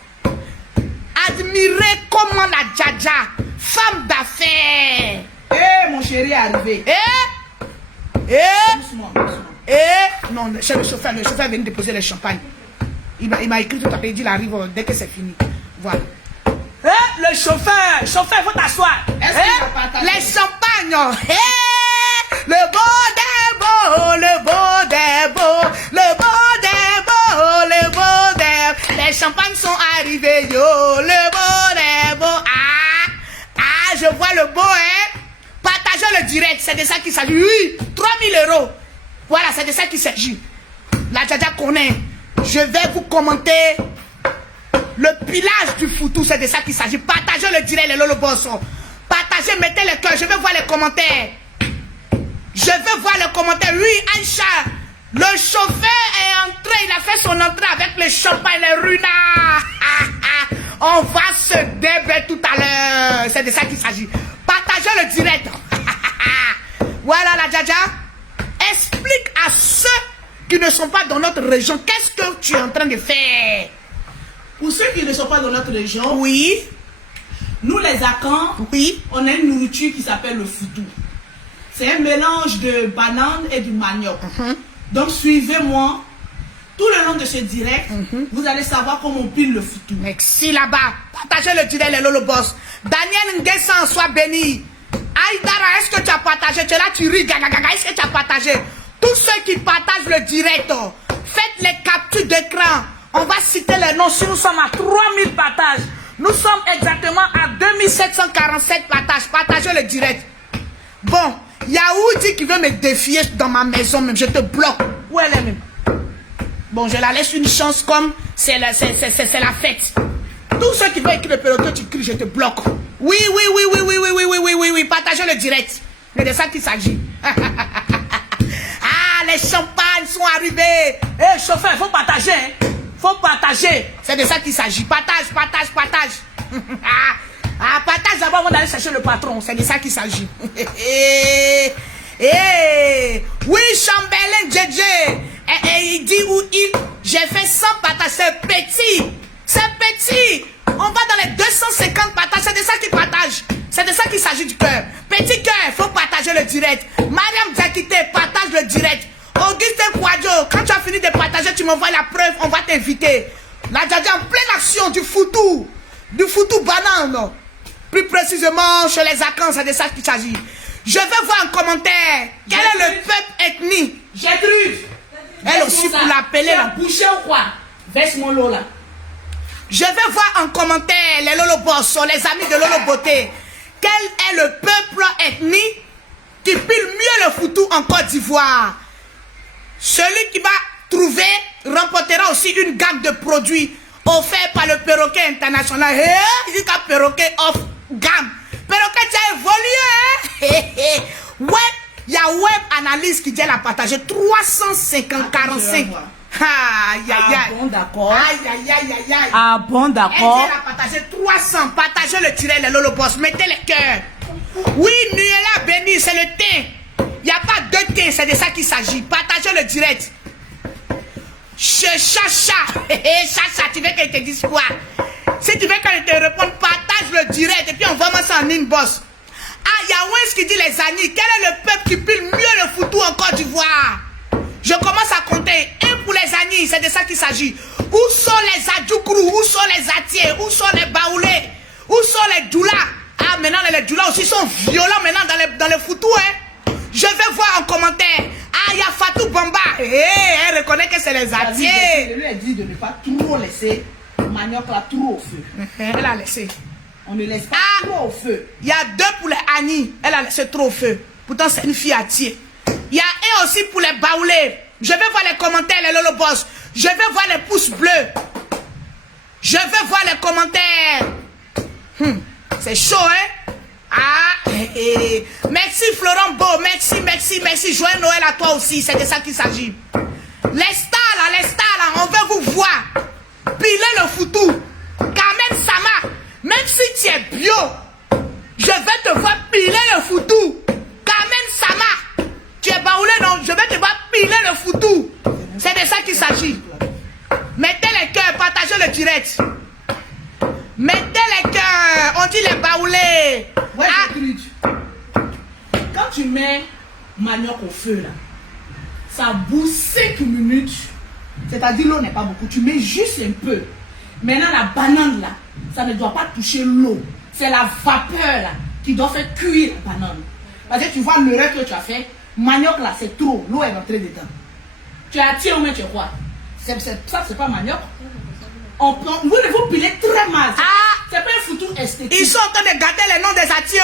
Admirez comment la djadja, femme d'affaires. Eh, mon chéri est arrivé. Doucement. Non, le chauffeur est venu déposer le champagne. Il m'a écrit tout à l'heure, il dit il arrive dès que c'est fini. Voilà. Le chauffeur, il faut t'asseoir. Les champagnes. Le beau des beaux, le beau des beaux, le beau des beaux, le beau des. Les champagnes sont arrivés, yo, le beau des beaux. Ah, je vois le beau, hein. Partagez le direct, c'est de ça qu'il s'agit. Oui, 3000 €. Voilà, c'est de ça qu'il s'agit. La djadja connaît. Je vais vous commenter le pilage du foutu, c'est de ça qu'il s'agit. Partagez le direct, les Lolo Boss. Partagez, mettez les cœurs, je vais voir les commentaires. Je veux voir les commentaires. Oui, Aïcha, le chauffeur est entré, il a fait son entrée avec le champagne, les runas. On va se débattre tout à l'heure. C'est de ça qu'il s'agit. Partagez le direct. Voilà la djadja. Explique à ceux qui ne sont pas dans notre région, qu'est-ce que tu es en train de faire? Pour ceux qui ne sont pas dans notre région, oui, nous les Akans, oui, on a une nourriture qui s'appelle le foutou. C'est un mélange de bananes et du manioc. Donc suivez-moi. Tout le long de ce direct, vous allez savoir comment on pile le foutou. Merci là-bas. Partagez le direct, les Lolo Boss. Daniel Nguessan, sois béni. Aïdara, est-ce que tu as partagé? Tu es là, tu ris, gaga, est-ce que tu as partagé? Tous ceux qui partagent le direct, faites les captures d'écran. On va citer les noms. Si nous sommes à 3000 partages, nous sommes exactement à 2747 partages. Partagez le direct. Bon, Yaoudi qui veut me défier dans ma maison même, je te bloque. Où elle est même? Bon, je la laisse une chance comme c'est la fête. Tous ceux qui veulent écrire le perroquet, tu cries, je te bloque. Oui, partagez le direct. C'est de ça qu'il s'agit. Ah, les champagnes sont arrivés. Eh, chauffeur, il faut partager. Hein? Faut partager. C'est de ça qu'il s'agit. Partage. Partage d'abord avant d'aller chercher le patron. C'est de ça qu'il s'agit. Oui, Chambellan JJ. Il dit où j'ai fait 100 partages. C'est petit. On va dans les 250 partages. C'est de ça qu'il partage. C'est de ça qu'il s'agit du cœur. Petit cœur, il faut partager le direct. Mariam Diakité, partage le direct. Augustin Kouadjo, quand tu as fini de partager, tu m'envoies la preuve, on va t'inviter. La Djadja en pleine action du foutou banane. Plus précisément chez les Akans, c'est de ça qu'il s'agit. Je vais voir en commentaire quel est le peuple ethnique. Gertrude. Elle aussi pour l'appeler la là. boucher ou quoi? Verse-moi l'eau là. Je vais voir en commentaire les Lolo Bosso, les amis de Lolo Beauté. Quel est le peuple ethnique qui pile mieux le foutou en Côte d'Ivoire? Celui qui va trouver remportera aussi une gamme de produits offerts par le Perroquet International. Il dit qu'un perroquet off gamme. Perroquet, tu as évolué, hein? Web, il y a Web Analyse qui dit la partager 345. Aïe, aïe, aïe. Ah bon, d'accord. Aïe, aïe, aïe, aïe, aïe. Ah bon, d'accord. Elle dit la partager 300. Partagez le tiret, les Lolo Boss. Mettez les cœurs. Oui, Nuela béni, c'est le thé. Il n'y a pas deux thés, c'est de ça qu'il s'agit. Partagez le direct. Chez Chacha. Chacha, tu veux qu'elle te dise quoi? Si tu veux qu'elle te réponde, partage le direct et puis envoie-moi ça en inbox. Ah, il y a Wes qui dit les amis. Quel est le peuple qui pile mieux le foutou en Côte d'Ivoire? Je commence à compter. Un pour les Anis, c'est de ça qu'il s'agit. Où sont les Adjoukrou? Où sont les Atiers? Où sont les Baoulés? Où sont les Djoula? Ah, maintenant les Djoula aussi sont violents maintenant dans les foutous, hein. Je vais voir en commentaire. Ah, il y a Fatou Bamba. Elle reconnaît que c'est les Atiers. Je lui ai dit de ne pas trop laisser manioc là trop au feu. Elle a laissé. On ne laisse pas trop au feu. Il y a deux pour les Annie. Elle a laissé trop au feu. Pourtant, c'est une fille Atier. Il y a un aussi pour les Baoulés. Je vais voir les commentaires, les Lolo Boss. Je vais voir les pouces bleus. Je vais voir les commentaires. C'est chaud, hein? Ah, merci Florent Beau. Merci. Joyeux Noël à toi aussi. C'est de ça qu'il s'agit. Les stars là, on veut vous voir. Piler le foutou. Carmen Sama. Même si tu es bio, je vais te voir piler le foutou. Carmen Sama. Tu es baoulé, non? Je vais te voir piler le foutou. C'est de ça qu'il s'agit. Mettez les cœurs, partagez le direct. Mettez les cœurs. On dit les baoulés. Ouais, Gertrude. Quand tu mets manioc au feu là, ça bout 5 minutes. C'est-à-dire l'eau n'est pas beaucoup. Tu mets juste un peu. Maintenant la banane là, ça ne doit pas toucher l'eau. C'est la vapeur là qui doit faire cuire la banane. Parce que tu vois l'erreur que tu as fait. Manioc là, c'est trop. L'eau est rentrée dedans. Tu as tiré au moins, tu es quoi? Ça, c'est pas manioc. Vous devez piler très mal. C'est pas un foutu esthétique. Ils sont en train de garder les noms des Atiers.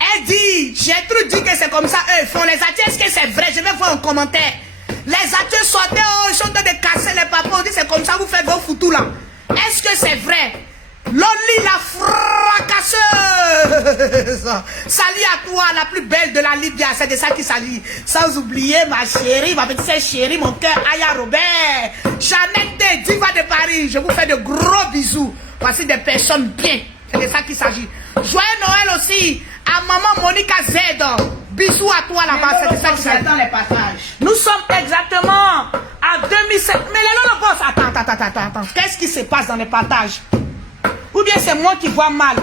Elle dit, Gertrude dit que c'est comme ça. Eux font les Atiers. Est-ce que c'est vrai? Je vais voir en commentaire. Les Atiers sortaient, ils sont en train de casser les papas. On dit c'est comme ça, vous faites vos foutus là. Est-ce que c'est vrai? Loli la fracasseuse. Salut à toi, la plus belle de la Libye. C'est de ça qu'il s'agit. Sans oublier ma chérie, ma petite chérie, mon cœur, Aya Robert. Chanel Diva de Paris. Je vous fais de gros bisous. Voici des personnes bien. C'est de ça qu'il s'agit. Joyeux Noël aussi à maman Monica Z. Bisous à toi là-bas. C'est de ça qu'il s'agit. Les partages. Nous sommes exactement à 2007. Mais les Lolo Boss, attends. Qu'est-ce qui se passe dans les partages? Ou bien c'est moi qui vois mal.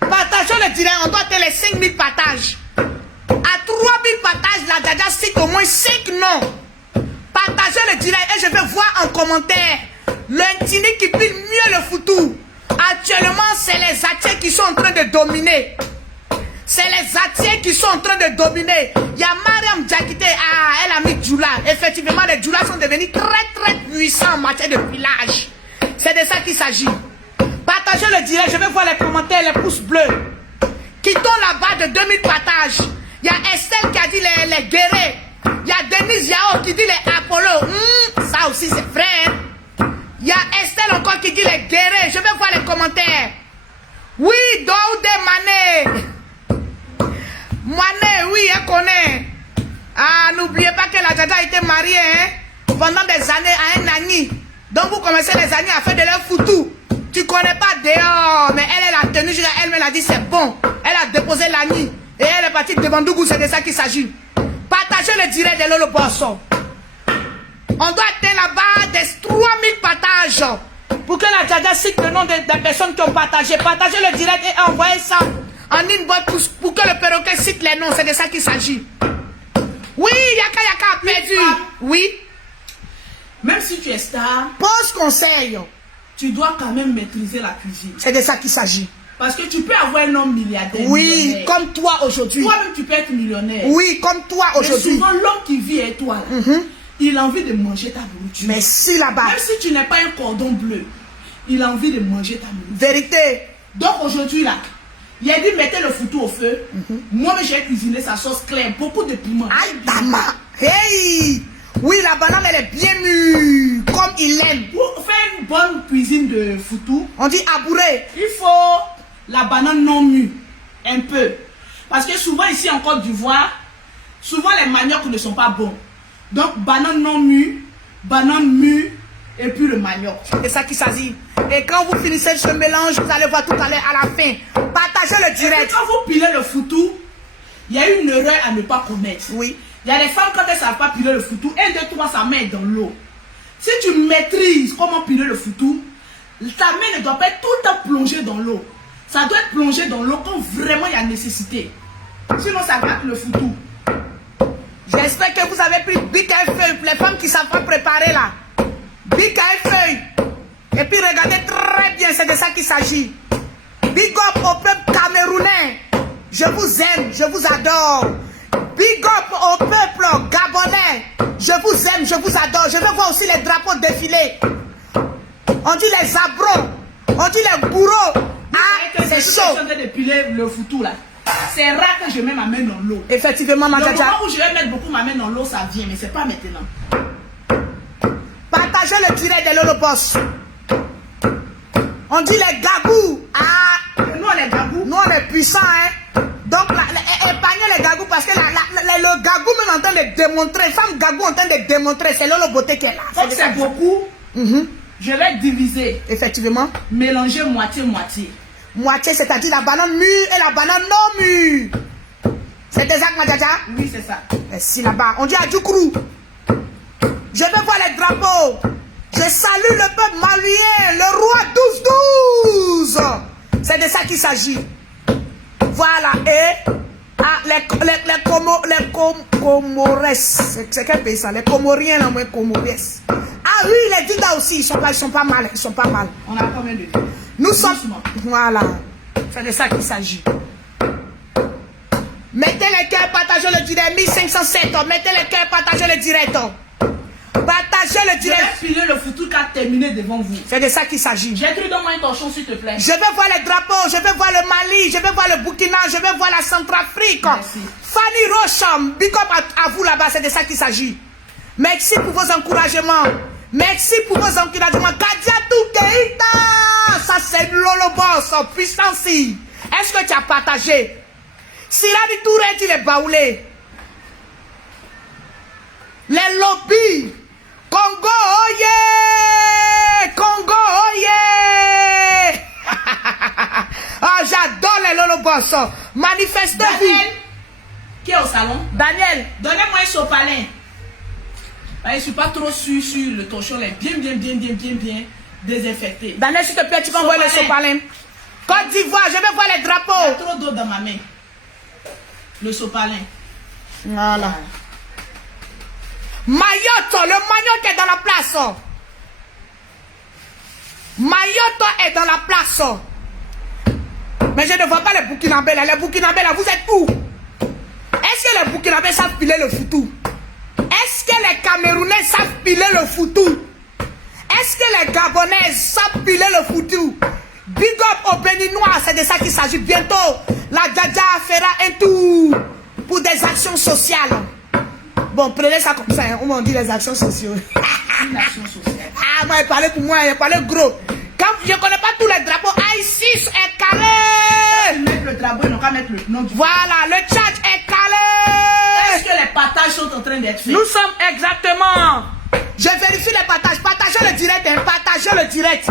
Partageons le direct, on doit atteindre les 5000 partages. À 3000 partages, la Djadja cite au moins 5 noms. Partagez le direct et je vais voir en commentaire l'intini qui pile mieux le foutou. Actuellement, c'est les Atiers qui sont en train de dominer. C'est les Atiers qui sont en train de dominer. Il y a Mariam Djakite, elle a mis Djoula. Effectivement, les Djoula sont devenus très puissants en matière de pilage. C'est de ça qu'il s'agit. Partagez le direct, je vais voir les commentaires, les pouces bleus. Quittons là-bas de 2000 partages. Il y a Estelle qui a dit les guerrers. Il y a Denise Yao qui dit les Apollo. Ça aussi c'est vrai. Il y a Estelle encore qui dit les guerrers. Je vais voir les commentaires. Oui, Daoudé Mané. Mané, oui, elle connaît. Ah, n'oubliez pas que la Djadja a été mariée pendant des années à un Nani. Donc vous commencez les années à faire de leur foutou. Tu connais pas dehors, mais elle a tenu jusqu'à elle, a dit c'est bon. Elle a déposé l'Ani et elle est partie de Bandougou, c'est de ça qu'il s'agit. Partagez le direct de Lolo Bosso. On doit atteindre là-bas des 3000 partages pour que la Djadja cite le nom des personnes qui ont partagé. Partagez le direct et envoyez ça en inbox pour que le perroquet cite les noms, c'est de ça qu'il s'agit. Oui, Yaka a perdu. Oui. Même si tu es star, Pose conseil. tu dois quand même maîtriser la cuisine. C'est de ça qu'il s'agit. Parce que tu peux avoir un homme milliardaire. Oui, millionnaire. comme toi aujourd'hui. Toi-même, tu peux être millionnaire. Oui, comme toi Mais aujourd'hui. souvent, l'homme qui vit avec toi, là, il a envie de manger ta nourriture. Mais si là-bas, Même si tu n'es pas un cordon bleu, il a envie de manger ta nourriture. vérité, Donc aujourd'hui, là, il a dit mettez le foutu au feu. Moi, j'ai cuisiné sa sauce claire, beaucoup de piment. aïe dama, hey, oui, la banane elle est bien mûre, comme il l'aime. Pour faire une bonne cuisine de foutu, On dit abouré. il faut la banane non mûre, un peu. Parce que souvent ici en Côte d'Ivoire, souvent les maniocs ne sont pas bons. Donc banane non mûre, banane mûre et puis le manioc. C'est ça qui s'agit. Et quand vous finissez ce mélange, vous allez voir tout à l'heure à la fin. Partagez le Et puis direct. quand vous pilez le foutu, il y a une erreur à ne pas commettre. Oui. Il y a des femmes, quand elles ne savent pas piler le foutu, 1, 2, 3, ça met dans l'eau. Si tu maîtrises comment piler le foutu, ta main ne doit pas être tout le temps plongée dans l'eau. Ça doit être plongé dans l'eau quand vraiment il y a nécessité. Sinon, ça gâte le foutu. J'espère que vous avez pris bic à feuille pour les femmes qui ne savent pas préparer là. Bic à feuille. Et puis regardez très bien, c'est de ça qu'il s'agit. Big up au peuple camerounais. Je vous aime, je vous adore. Big up au peuple gabonais. Je vous aime, je vous adore. Je veux voir aussi les drapeaux défiler. On dit les abrons. On dit les bourreaux. Ah, c'est chaud. Je suis en train de piler le foutu là. C'est rare que je mette ma main dans l'eau. Effectivement, ma Le Djaja. moment où je vais mettre beaucoup ma main dans l'eau, ça vient, mais c'est pas maintenant. Partagez le direct de Lolo Boss. On dit les gagous. Ah, Nous, on est gabou. nous on est puissants, hein. Donc, épargnez les gagous parce que le gagou même en train de démontrer, femme gagou en train de démontrer, c'est Lolo Beauté qui est là. Comme c'est beaucoup, je vais diviser, Effectivement. mélanger moitié-moitié. Moitié, c'est-à-dire la banane mûre et la banane non mûre. C'est exact, ma Djaja. Oui, c'est ça. Merci là-bas. On dit à Djoukrou. Je vais voir les drapeaux. Je salue le peuple malien, le roi 12-12. C'est de ça qu'il s'agit. Voilà. Et les Comores. C'est quel pays ça? Les Comoriens, là, moins Comores. Ah oui, les Dida aussi, ils sont pas mal. Ils sont pas mal. On a combien de temps? Nous sommes. Doucement. Voilà. C'est de ça qu'il s'agit. Mettez les cœurs, partagez le direct. 1507. Mettez les cœurs, partagez le direct. Partagez le Je direct. vais filer le foutu qu'a terminé devant vous. C'est de ça qu'il s'agit. J'ai cru dans moi un torchon, s'il te plaît. Je vais voir les drapeaux, je vais voir le Mali, je vais voir le Burkina, je vais voir la Centrafrique. Merci. Fanny Rocham, big up à vous là-bas, c'est de ça qu'il s'agit. Merci pour vos encouragements. Merci pour vos encouragements. Kadiatou Keita, ça c'est Lolo Boss, puissance. Est-ce que tu as partagé? Sirani Touré, tu les baoulé. Les lobbies. Congo, oye! Congo, oye! Ah, j'adore les Lolo Boss. Manifestez-vous. Daniel, qui est au salon, Daniel, donnez-moi un sopalin. Je ne suis pas trop sûr sur le torchon, il est bien désinfecté. Daniel, s'il te plaît, tu peux envoyer le sopalin. Côte d'Ivoire, je vais voir les Il y a drapeaux. trop d'eau dans ma main. Le sopalin. Voilà. Mayotte, le Mayotte est dans la place. Mayotte est dans la place. Mais je ne vois pas les Burkinabés là. Les Burkinabés là, vous êtes où? Est-ce que les Burkinabés savent piler le foutu? Est-ce que les Camerounais savent piler le foutu? Est-ce que les Gabonais savent piler le foutu? Big up au Béninois, c'est de ça qu'il s'agit. Bientôt, la Djaja fera un tour pour des actions sociales. Bon, prenez ça comme ça, hein. On m'a dit les actions sociales. Une action sociale. Ah, moi, il parlait pour moi, il parlait gros. Quand je ne connais pas tous les drapeaux, I6 est calé. Mettre le drapeau, ils n'ont qu'à mettre le nom du. Voilà, le chat est Est-ce calé. que les partages sont en train d'être faits? Nous sommes exactement. Je vérifie les partages. Partagez le direct, hein. Partagez le direct.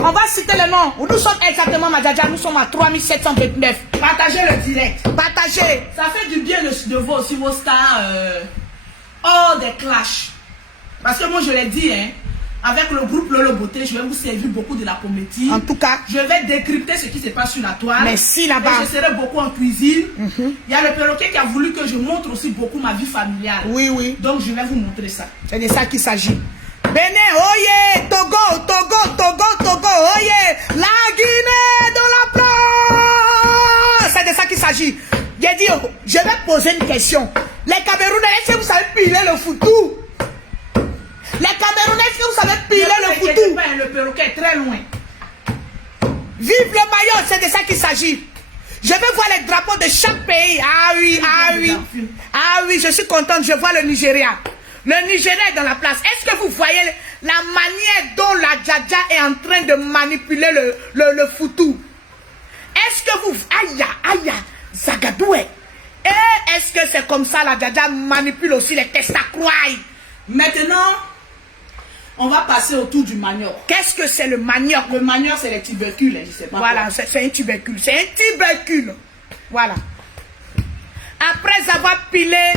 On va citer le nom. Nous sommes exactement, Madjaja, nous sommes à 3729. Partagez le direct. Partagez. Ça fait du bien de voir aussi vos stars hors des clashs. Parce que moi, je l'ai dit, hein, avec le groupe Lolo Beauté, je vais vous servir beaucoup de la comédie. En tout cas, Je vais décrypter ce qui se passe sur la toile. merci là-bas. Et je serai beaucoup en cuisine. Il y a le perroquet qui a voulu que je montre aussi beaucoup ma vie familiale. Oui, oui. Donc, je vais vous montrer ça. C'est de ça qu'il s'agit. Bénin, oye, Togo, oye, la Guinée dans la place. C'est de ça qu'il s'agit. J'ai dit, je vais poser une question. Les Camerounais, est-ce que vous savez piler le foutou? Les Camerounais, est-ce que vous savez piler le foutou? Le perroquet est très loin. Vive le maillot, c'est de ça qu'il s'agit. Je veux voir les drapeaux de chaque pays. Ah oui, je suis contente, je vois le Nigeria. Le Nigeria est dans la place. Est-ce que vous voyez la manière dont la Djadja est en train de manipuler le foutou? Est-ce que vous... Aïe, Zagadoué. Et est-ce que c'est comme ça la Djadja manipule aussi les testacroix? Maintenant, on va passer autour du manioc. Qu'est-ce que c'est le manioc? Le manioc, c'est les tubercules, je sais pas. Voilà, c'est un tubercule. C'est un tubercule. Voilà. Après avoir pilé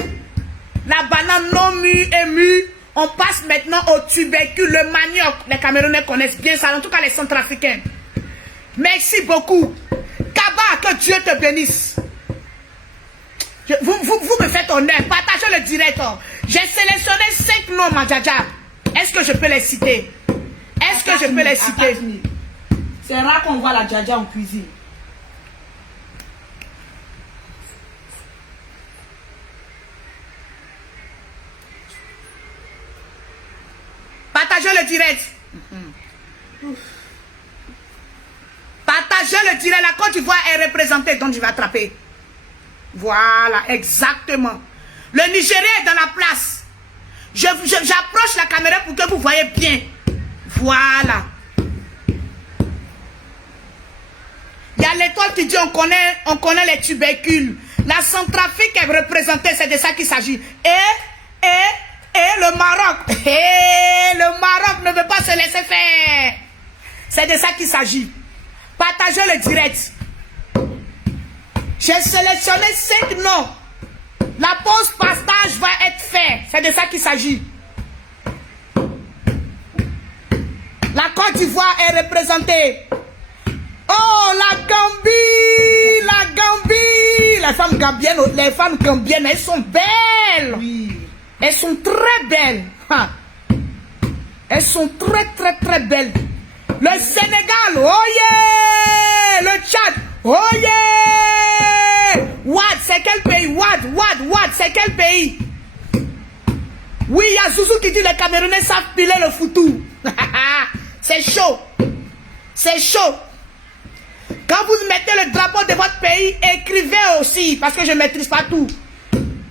la banane non mûre et mûre, on passe maintenant au tubercule, le manioc. Les Camerounais connaissent bien ça, en tout cas les Centrafricains. Merci beaucoup. Kaba, que Dieu te bénisse. Vous me faites honneur, partagez le direct. J'ai sélectionné 5 noms, ma Djadja. Est-ce que je peux les citer? Est-ce que je peux les citer? C'est rare qu'on voit la Djadja en cuisine. Partagez le direct. Partagez le direct. La Côte d'Ivoire est représentée, donc je vais attraper. Voilà, exactement. Le Nigeria est dans la place. J'approche la caméra pour que vous voyez bien. Voilà. Il y a l'étoile qui dit on connaît les tubercules. La Centrafrique est représentée, c'est de ça qu'il s'agit. Et le Maroc. Et le Maroc ne veut pas se laisser faire. C'est de ça qu'il s'agit. Partagez le direct. J'ai sélectionné 5 noms. La pause partage va être faite. C'est de ça qu'il s'agit. La Côte d'Ivoire est représentée. Oh, la Gambie! La Gambie! Les femmes gambiennes, elles sont belles. Oui. Elles sont très belles. Elles sont très belles. Le Sénégal, oh yeah! Le Tchad, oh yeah! Ouad, c'est quel pays? Ouad, c'est quel pays? Oui, il y a Zouzou qui dit les Camerounais savent piler le foutou. C'est chaud. C'est chaud. Quand vous mettez le drapeau de votre pays, écrivez aussi, parce que je ne maîtrise pas tout.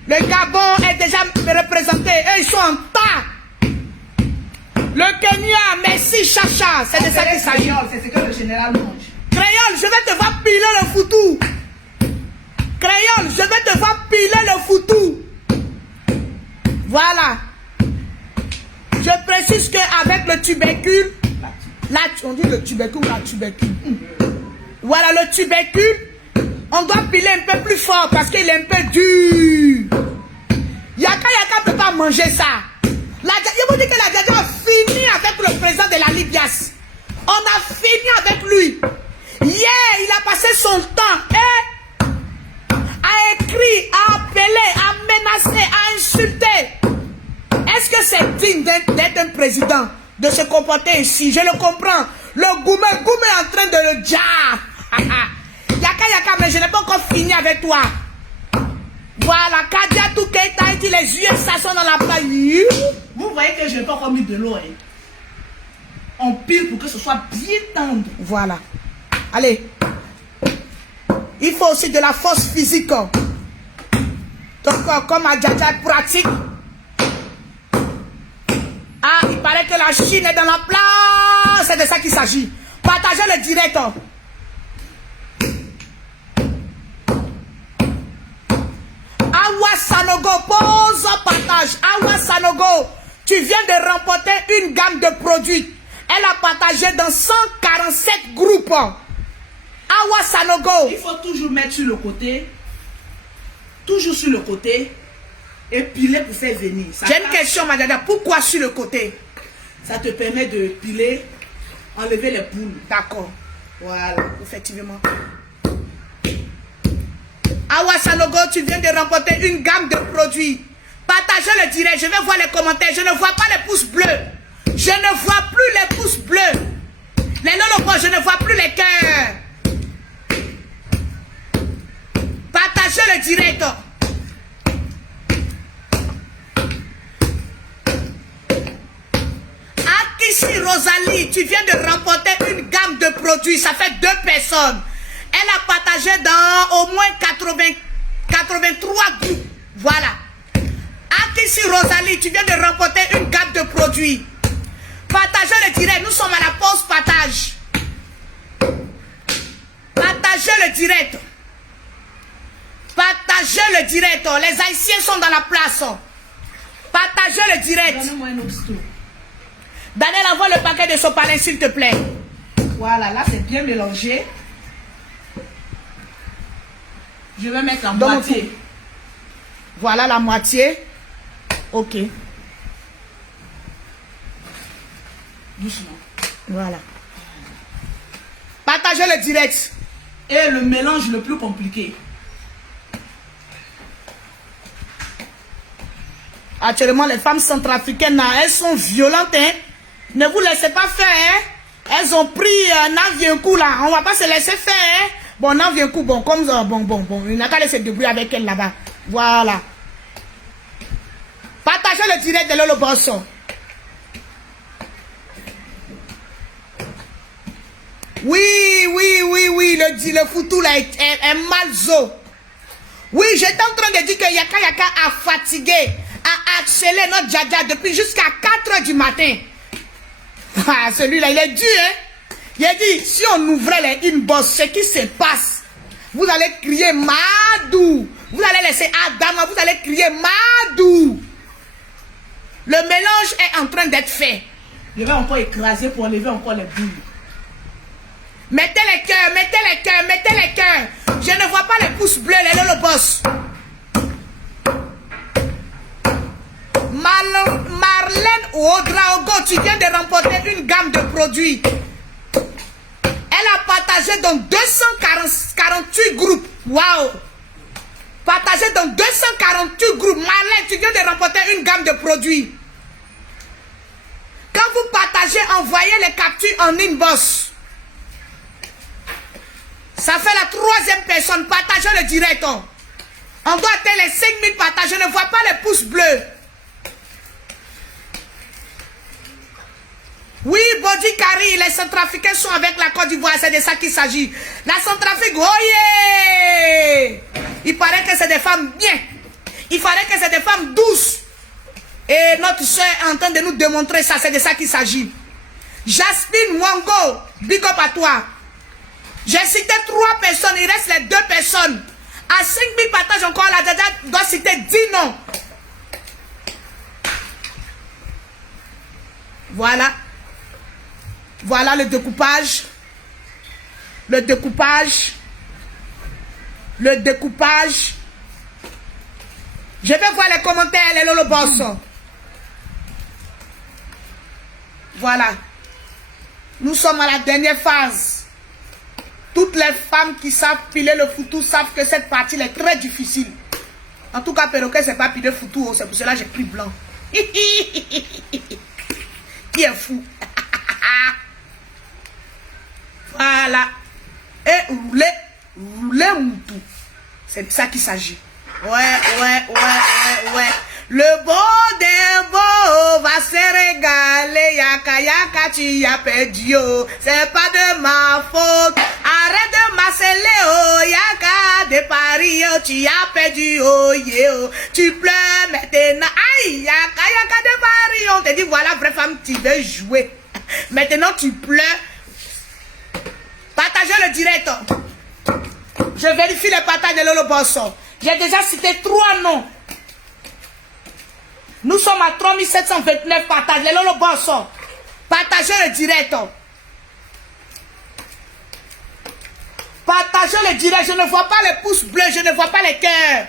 Le Gabon est déjà représenté. Eux, ils sont en tas. Le Kenya, merci Chacha. C'est de ça qu'il s'agit. C'est ce que le général mange. Créole, je vais te voir piler le foutou. Créole, je vais te voir piler le foutou. Voilà. Je précise qu'avec le tubercule, là, on dit le tubercule ou la tubercule. Voilà, le tubercule, on doit piler un peu plus fort parce qu'il est un peu dur. Yaka ne peut pas manger ça. Je vous dis que la Djadja a fini avec le président de la Libias. On a fini avec lui. Hier, il a passé son temps à écrire, à appeler, à menacer, à insulter. Est-ce que c'est digne d'être un président, de se comporter ainsi? Je le comprends. Le Goumé est en train de le dire. Yaka, mais je n'ai pas encore fini avec toi. Voilà, Kadia Toukeita dit les yeux, ça sont dans la plaie. Vous voyez que je n'ai pas encore mis de l'eau. Hein. On pile pour que ce soit bien tendre. Voilà. Allez. Il faut aussi de la force physique. Donc, comme Djadja pratique. Ah, il paraît que la Chine est dans la place. C'est de ça qu'il s'agit. Partagez le direct. Awa Sanogo, pose partage. Awa Sanogo, tu viens de remporter une gamme de produits. Elle a partagé dans 147 groupes. Awa Sanogo. Il faut toujours mettre sur le côté. Toujours sur le côté. Et piler pour faire venir. J'ai une question, madame. Pourquoi sur le côté? Ça te permet de piler, enlever les poules. D'accord. Voilà, effectivement. Awa Sanogo, tu viens de remporter une gamme de produits. Partagez le direct, je vais voir les commentaires. Je ne vois pas les pouces bleus. Je ne vois plus les pouces bleus. Les lolobos, je ne vois plus les cœurs. Partagez le direct. Akissi Rosalie, tu viens de remporter une gamme de produits. Ça fait 2 personnes. Elle a partagé dans au moins 83 groupes. Voilà. Akissi Rosalie, tu viens de remporter une gamme de produits. Partagez le direct. Nous sommes à la pause partage. Partagez le direct. Partagez le direct. Les Haïtiens sont dans la place. Partagez le direct. Donne-moi un autre stool. Daniel, envoie le paquet de sopalin, s'il te plaît. Voilà, là c'est bien mélangé. Je vais mettre la Donne-moi moitié. tout. Voilà la moitié. Ok. Doucement. Voilà. Partagez le direct. Et le mélange le plus compliqué. Actuellement, les femmes centrafricaines, elles sont violentes. Hein? Ne vous laissez pas faire. Hein? Elles ont pris un avion coup là. On va pas se laisser faire. Hein? Bon, un avion coup, bon, comme ça, bon. Il n'a qu'à laisser se débrouiller avec elle là-bas. Voilà. Partagez le direct de Lolo Bosson. Oui, le foutou là est malzo. Oui, j'étais en train de dire que Yaka a fatigué, a accéléré notre Djadja depuis jusqu'à 4 h du matin. Ah, celui-là, il est dur, hein. Il a dit, si on ouvrait les inbox, ce qui se passe, vous allez crier Madou. Vous allez laisser Adama, vous allez crier Madou. Le mélange est en train d'être fait. Je vais encore écraser pour enlever encore les boules. Mettez les cœurs, mettez les cœurs, mettez les cœurs. Je ne vois pas les pouces bleus, les lolobos. Marlène Ouodraogo, tu viens de remporter une gamme de produits. Elle a partagé dans 248 groupes. Waouh! Partagé dans 248 groupes. Marlène, tu viens de remporter une gamme de produits. Quand vous partagez, envoyez les captures en inbox. Ça fait la 3e personne. Partagez le direct. On doit atteindre les 5000 partages. Je ne vois pas les pouces bleus. Oui, Bodi Kari, les Centrafricains sont avec la Côte d'Ivoire. C'est de ça qu'il s'agit. La Centrafrique, oh yeah! Il paraît que c'est des femmes bien. Il paraît que c'est des femmes douces. Et notre soeur est en train de nous démontrer ça. C'est de ça qu'il s'agit. Jasmine Mwango, big up à toi. J'ai cité 3 personnes, il reste les 2 personnes. À 5000 partages encore, la Djadja doit citer 10 noms. Voilà. Voilà le découpage. Le découpage. Le découpage. Je vais voir les commentaires, les lolobos. Voilà. Nous sommes à la dernière phase. Toutes les femmes qui savent piler le foutou savent que cette partie est très difficile. En tout cas, perroquet, c'est pas piler foutou. C'est pour cela que j'ai pris blanc. Qui est fou. Voilà. Et rouler moutou. C'est de ça qu'il s'agit. Ouais. Le beau des beaux va se régaler. Yaka, tu as perdu. C'est pas de ma faute. Arrête de m'harceler. Oh, Yaka de Paris. Oh, tu as perdu. Oh, yeah. Oh. Tu pleures maintenant. Aïe, Yaka de Paris. On te dit, voilà, vraie femme, tu veux jouer. Maintenant, tu pleures. Partagez le direct. Je vérifie les partages de Lolo Bosson. J'ai déjà cité 3 noms. Nous sommes à 3729 partages. Les Lolo Bosson. Partagez le direct. Partagez le direct. Je ne vois pas les pouces bleus. Je ne vois pas les cœurs.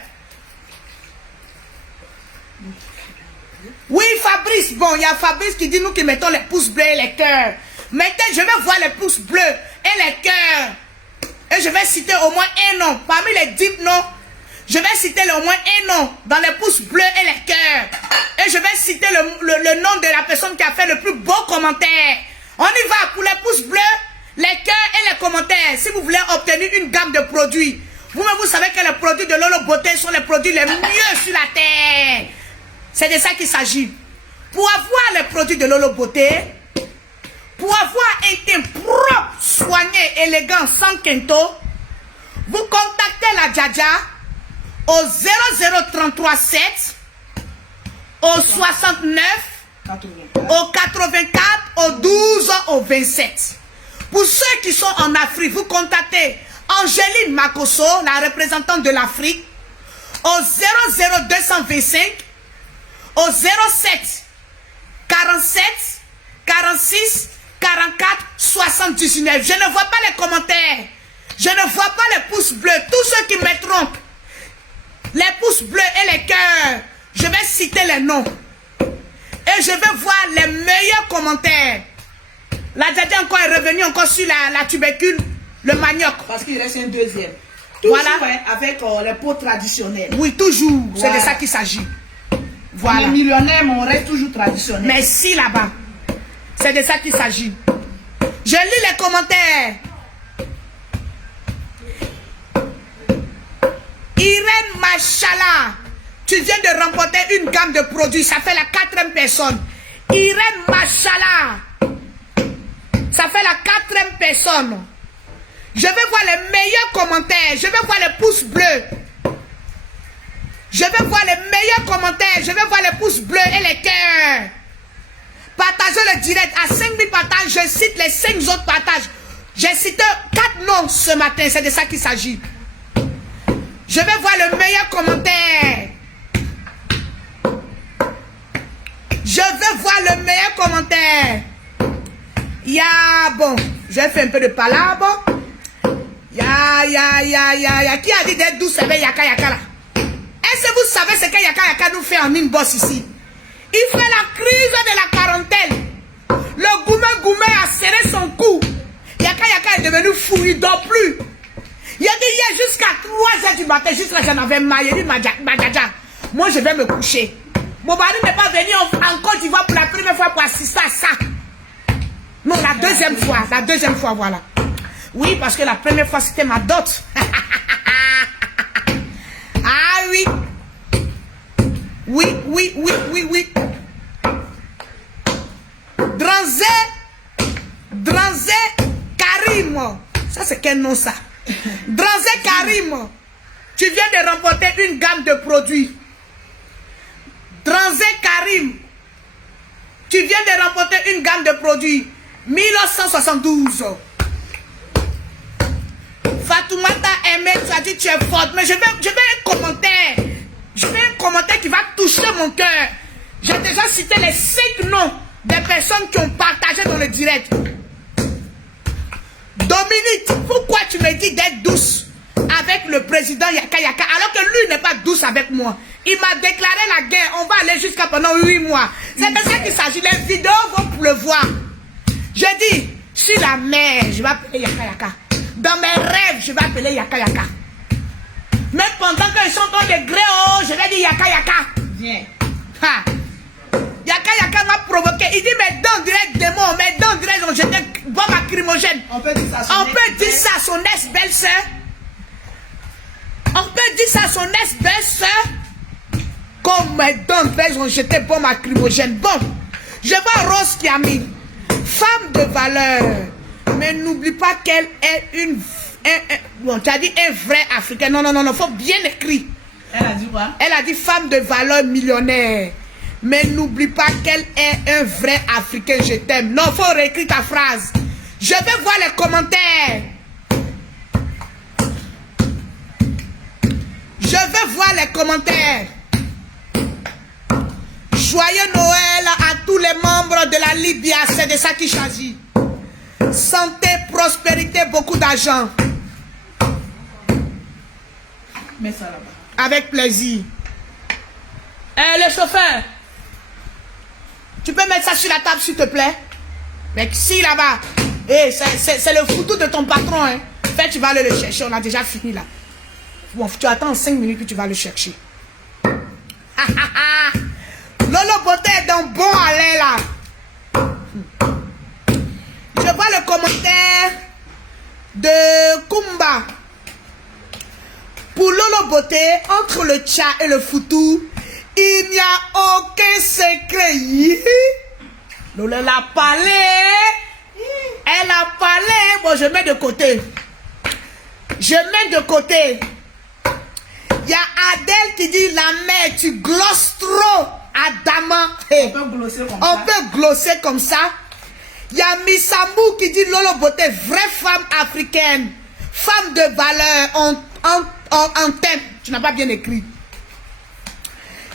Oui, Fabrice. Bon, il y a Fabrice qui dit nous qui mettons les pouces bleus et les cœurs. Mettez, je vais voir les pouces bleus et les cœurs. Et je vais citer au moins un nom. Parmi les 10 noms, Je vais citer au moins un nom dans les pouces bleus et les cœurs. Et je vais citer le nom de la personne qui a fait le plus beau commentaire. On y va pour les pouces bleus, les cœurs et les commentaires. Si vous voulez obtenir une gamme de produits, vous-même vous savez que les produits de Lolo Beauté sont les produits les mieux sur la terre. C'est de ça qu'il s'agit. Pour avoir les produits de Lolo Beauté, pour avoir un teint propre, soigné, élégant, sans quinto, vous contactez la Djadja au 00337, au 69, au 84, au 12, au 27. Pour ceux qui sont en Afrique, vous contactez Angéline Makosso, la représentante de l'Afrique, au 00225, au 07 47 46 44 79. Je ne vois pas les commentaires. Je ne vois pas les pouces bleus. Tous ceux qui me trompent, les pouces bleus et les cœurs, je vais citer les noms. Et je vais voir les meilleurs commentaires. La Djadja encore est revenue encore sur la tubercule, le manioc. Parce qu'il reste un deuxième. Voilà. Toujours, hein, avec les pots traditionnels. Oui, toujours. Voilà. C'est de ça qu'il s'agit. Voilà. Les millionnaires, mais on reste toujours traditionnel. Merci là-bas. C'est de ça qu'il s'agit. Je lis les commentaires. Irène Machala, tu viens de remporter une gamme de produits. Ça fait la 4e personne. Irène Machala, ça fait la 4e personne. Je vais voir les meilleurs commentaires. Je vais voir les pouces bleus. Je vais voir les meilleurs commentaires. Je vais voir les pouces bleus et les cœurs. Partagez le direct. À 5000 partages, je cite les 5 autres partages. J'ai cité 4 noms ce matin. C'est de ça qu'il s'agit. Je vais voir le meilleur commentaire. Je vais voir le meilleur commentaire. Bon, j'ai fait un peu de palabre. Qui a dit d'être douce avec Yaka Yaka là? Est-ce que vous savez ce que Yaka Yaka nous fait en inbox ici? Il fait la crise de la quarantaine. Le goumé a serré son cou. Yaka Yaka est devenu fou, il ne dort plus. Il a dit hier jusqu'à 3h du matin, juste là j'en avais marre. Il dit Madjadja, moi je vais me coucher. Mon mari n'est pas venu en Côte d'Ivoire pour la première fois pour assister à ça. Non, la deuxième fois, voilà. Oui, parce que la première fois c'était ma dot. Ah oui. Oui. Dranzé Karim. Ça c'est quel nom ça? Dranzé Karim. Tu viens de remporter une gamme de produits. Dranzé Karim. Tu viens de remporter une gamme de produits. 1972. Fatoumata Aimé, tu as dit tu es forte. Mais je vais un commentaire. Je vais un commentaire qui va toucher mon cœur. J'ai déjà cité les 5 noms des personnes qui ont partagé dans le direct. Dominique, pourquoi tu me dis d'être douce avec le président Yaka Yaka alors que lui n'est pas douce avec moi? Il m'a déclaré la guerre. On va aller jusqu'à pendant 8 mois. C'est de ça qu'il s'agit. Les vidéos vont pleuvoir. Je dis, sur la mer, je vais appeler Yaka Yaka. Dans mes rêves, je vais appeler Yaka Yaka. Même pendant qu'ils sont en train de gré, je vais dire Yaka Yaka. Viens. Ha. Yaka Yaka m'a provoqué. Il dit, mais dans direct démon, mais dans direct, on jetait une bombe lacrymogène. On peut dire ça à son ex-belle-sœur. On peut dire ça à son ex-belle-sœur. Comme mes dents, on jetait une bombe lacrymogène. Bon, je vois Rose qui a mis femme de valeur. Mais n'oublie pas qu'elle est bon, tu as dit un vrai Africain. Non, faut bien écrire. Elle a dit quoi? Elle a dit femme de valeur millionnaire. Mais n'oublie pas qu'elle est un vrai Africain, je t'aime. Non, faut réécrire ta phrase. Je vais voir les commentaires. Je vais voir les commentaires. Joyeux Noël à tous les membres de la Libye. C'est de ça qu'il s'agit. Santé, prospérité, beaucoup d'argent. Mets ça là-bas. Avec plaisir. Le chauffeur, tu peux mettre ça sur la table s'il te plaît? Mais si là-bas, c'est le foutu de ton patron. Hein. Fait, tu vas aller le chercher, on a déjà fini là. Bon, tu attends 5 minutes puis tu vas le chercher. Lolo Beauté est dans bon aller là. Je vois le commentaire de Kumba. Pour Lolo Beauté, entre le tcha et le foutou, il n'y a aucun secret. Lolo a parlé. Elle a parlé. Bon, je mets de côté. Je mets de côté. Il y a Adèle qui dit la mère, tu glosses trop. Adama. Hey. On peut glosser comme ça. Il y a Missamou qui dit Lolo Beauté, vraie femme africaine. Femme de valeur en thème. Tu n'as pas bien écrit.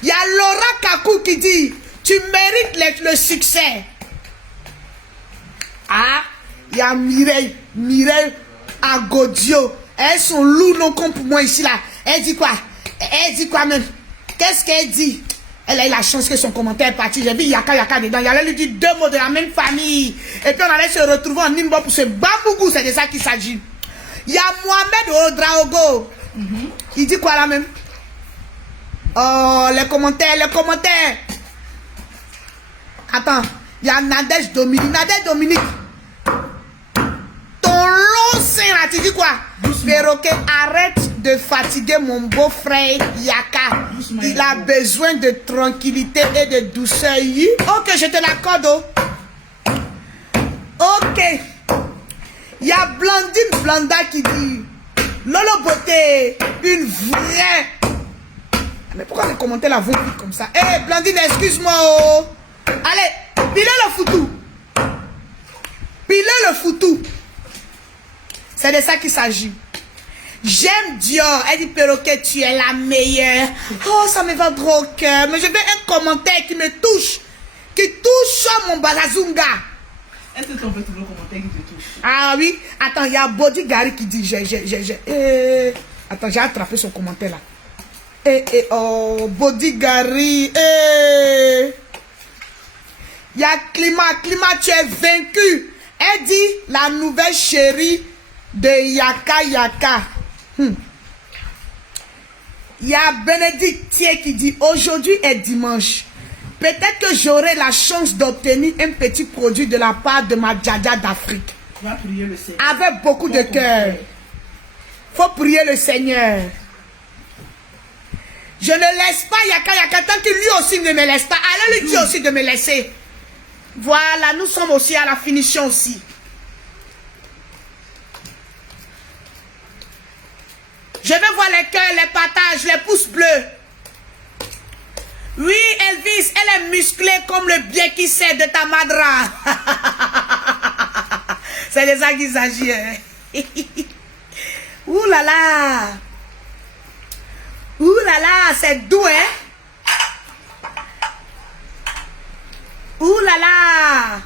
Il y a Laura Kakou qui dit tu mérites le succès. Ah, il y a Mireille Agodio. Elles sont loups non comme pour moi ici là. Elle dit quoi? Elle dit quoi même? Qu'est-ce qu'elle dit? Elle a eu la chance que son commentaire est parti. J'ai vu Yaka dedans. Il allait lui dire 2 mots de la même famille. Et puis on allait se retrouver en Nimbo pour ce bambougou. C'est de ça qu'il s'agit. Il y a Mohamed Odraogo. Il dit quoi là même? Oh, les commentaires. Attends. Il y a Nadège Dominique. Nadège Dominique. Ton long sein là, tu dis quoi? Perroquet, arrête de fatiguer mon beau-frère Yaka. Il a besoin de tranquillité et de douceur. Ok, je te l'accorde. Ok. Il y a Blandine Blanda qui dit Lolo Beauté, une vraie. Mais pourquoi les commentaires là vont vite comme ça? Eh, Blandine, excuse-moi. Oh. Allez, pilez le foutou. Pilez le foutou. C'est de ça qu'il s'agit. J'aime Dior. Elle dit Perroquet, tu es la meilleure. Oh, ça me va droit au cœur. Mais je veux un commentaire qui me touche. Qui touche mon bazazunga. Est-ce que tu peux trouver le commentaire qui te touche? Ah oui. Attends, il y a Body Gary qui dit Attends, j'ai attrapé son commentaire là. Oh, Body Gary. Il y a Climat, tu es vaincu. Elle dit la nouvelle chérie de Yaka. Il y a Bénédicte Thier qui dit aujourd'hui est dimanche. Peut-être que j'aurai la chance d'obtenir un petit produit de la part de ma Djadja d'Afrique. Avec beaucoup de cœur. Faut prier le Seigneur. Je ne laisse pas Yaka tant que lui aussi ne me laisse pas. Allez lui dire aussi de me laisser. Voilà, nous sommes aussi à la finition aussi. Je veux voir les cœurs, les partages, les pouces bleus. Oui, Elvis, elle est musclée comme le bien qui sait de ta madra. C'est de ça qu'il s'agit. Ouh là là. Ouh là là, c'est doux, hein. Ouh là là.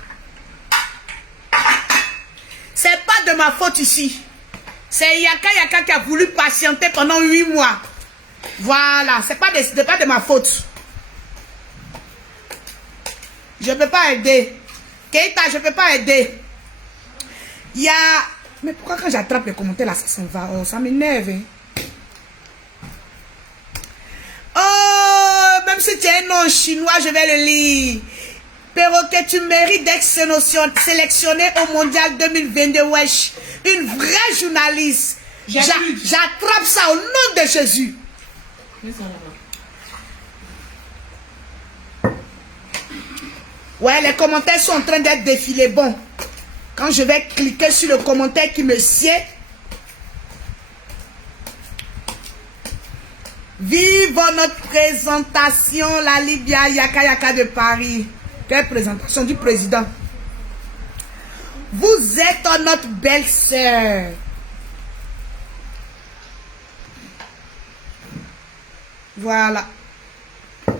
C'est pas de ma faute ici. C'est Yaka qui a voulu patienter pendant 8 mois. Voilà, c'est pas de ma faute. Je peux pas aider. Keita, je peux pas aider. Il y a... Mais pourquoi quand j'attrape les commentaires là, ça s'en va? Oh, ça m'énerve. Hein? Oh, même si tu es un nom chinois, je vais le lire. Perroquet, tu mérites d'être sélectionné au mondial 2022, wesh. Une vraie journaliste. J'attrape ça au nom de Jésus. Ouais, les commentaires sont en train d'être défilés. Bon, quand je vais cliquer sur le commentaire qui me sied. Vive notre présentation, la Libya Yaka de Paris. Quelle présentation du président. Vous êtes notre belle-sœur. Voilà.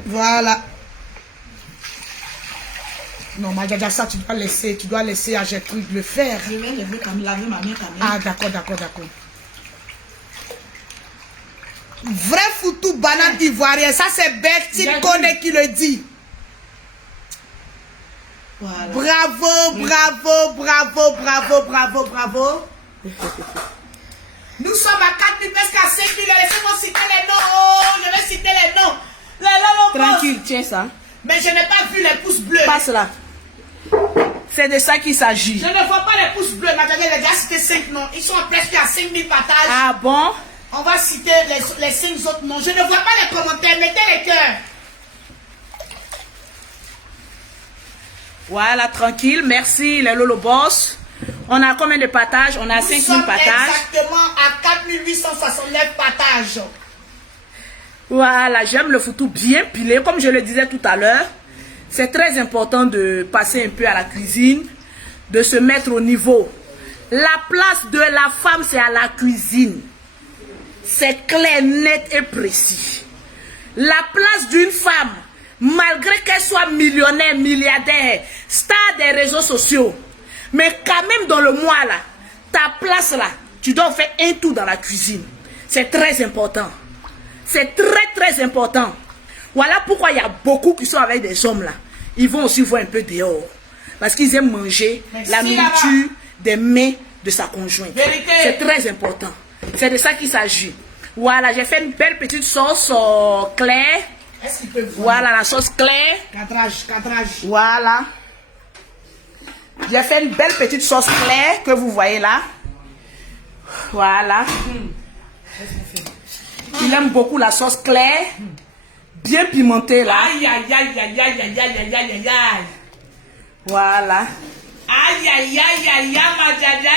Voilà. Non, ma Djadja, ça, tu dois laisser à Gertrude le faire. Je vais laver ma main. Ah, d'accord. Vrai foutou banane ivoirien. Ça, c'est Bertine Koné qui le dit. Voilà. Bravo. Nous sommes à 4 000, presque à 5 000. Laissez-moi citer les noms. Oh, je vais citer les noms. Tranquille, tiens ça. Mais je n'ai pas vu les pouces bleus. Passe là. C'est de ça qu'il s'agit. Je ne vois pas les pouces bleus. Madame, elle a déjà cité 5 noms. Ils sont presque à 5 000 partages. Ah bon? On va citer les 5 autres noms. Je ne vois pas les commentaires. Mettez les cœurs. Voilà, tranquille. Merci, les Lolo Boss. On a combien de partages? On a 5 000 partages. Exactement à 4 869 partages. Voilà, j'aime le foutu bien pilé. Comme je le disais tout à l'heure, c'est très important de passer un peu à la cuisine, de se mettre au niveau. La place de la femme, c'est à la cuisine. C'est clair, net et précis. La place d'une femme, malgré qu'elle soit millionnaire, milliardaire, star des réseaux sociaux, mais quand même dans le mois là, ta place là, tu dois faire un tour dans la cuisine. C'est très important. C'est très important. Voilà pourquoi il y a beaucoup qui sont avec des hommes là. Ils vont aussi voir un peu dehors. Parce qu'ils aiment manger la nourriture des mains de sa conjointe. C'est très important. C'est de ça qu'il s'agit. Voilà, j'ai fait une belle petite sauce claire. Est-ce qu'il peut voir? Voilà la sauce claire. Cadrage. Voilà. J'ai fait une belle petite sauce claire que vous voyez là. Voilà. Il aime beaucoup la sauce claire. Bien pimentée là. Aïe. Voilà. Aïe, ma jaja.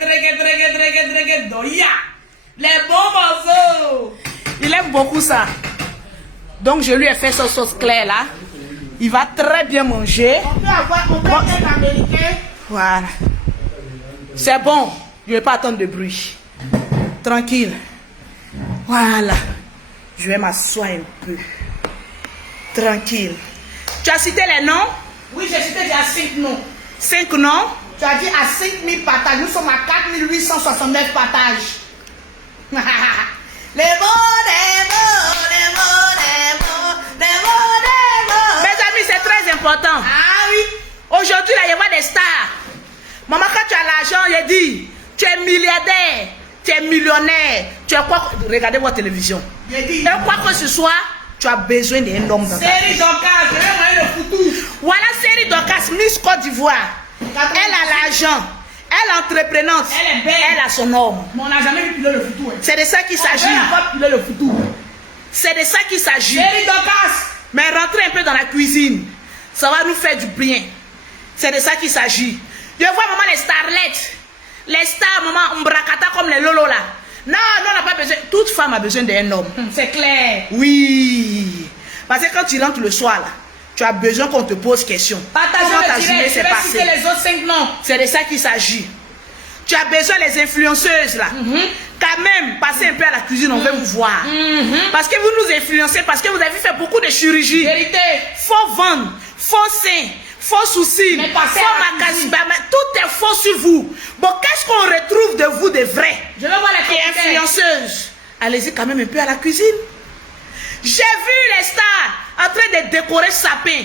Tregue, doya. Les bons morceaux. Il aime beaucoup ça. Donc je lui ai fait cette sauce claire là. Il va très bien manger. On peut avoir un américain. Voilà. C'est bon. Je ne vais pas attendre de bruit. Tranquille. Voilà. Je vais m'asseoir un peu. Tranquille. Tu as cité les noms? Oui, j'ai cité déjà 5 noms. 5 noms? Tu as dit à 5 000 partages. Nous sommes à 4 869 partages. Les Mes amis, c'est très important. Ah oui. Aujourd'hui, là, il y a des stars. Maman, quand tu as l'argent, il dit, tu es milliardaire, tu es millionnaire, tu as quoi? Regardez votre télévision. Et quoi que ce soit, tu as besoin d'un homme dans ta vie. Série Dorcas, je vais envoyer le foutu. Voilà Série Dorcas, Miss Côte d'Ivoire. Elle a l'argent. Elle est entreprenante. Elle est belle. Elle a son homme. Mais on n'a jamais vu piler le foutu. C'est de ça qu'il s'agit. On n'a pas pilé le foutu. C'est de ça qu'il s'agit. Série Dorcas. Mais rentrez un peu dans la cuisine. Ça va nous faire du bien. C'est de ça qu'il s'agit. Je vois maman les starlettes. Les stars, maman Mbrakata comme les Lolo là. Non, on n'a pas besoin. Toute femme a besoin d'un homme. C'est clair. Oui. Parce que quand tu rentres le soir là, tu as besoin qu'on te pose question. Comment ta journée s'est passée? Les autres 5 noms. C'est de ça qu'il s'agit. Tu as besoin des influenceuses là. Quand même, passez un peu à la cuisine, on veut vous voir. Parce que vous nous influencez, parce que vous avez fait beaucoup de chirurgie. Vérité. Faux ventre, faux sein, faux soucis, faux macassime. Tout est faux sur vous. Bon, qu'est-ce qu'on retrouve de vous de vrai? Je vais voir les commentaires. Influenceuse. Allez-y quand même un peu à la cuisine. J'ai vu les stars en train de décorer sapin.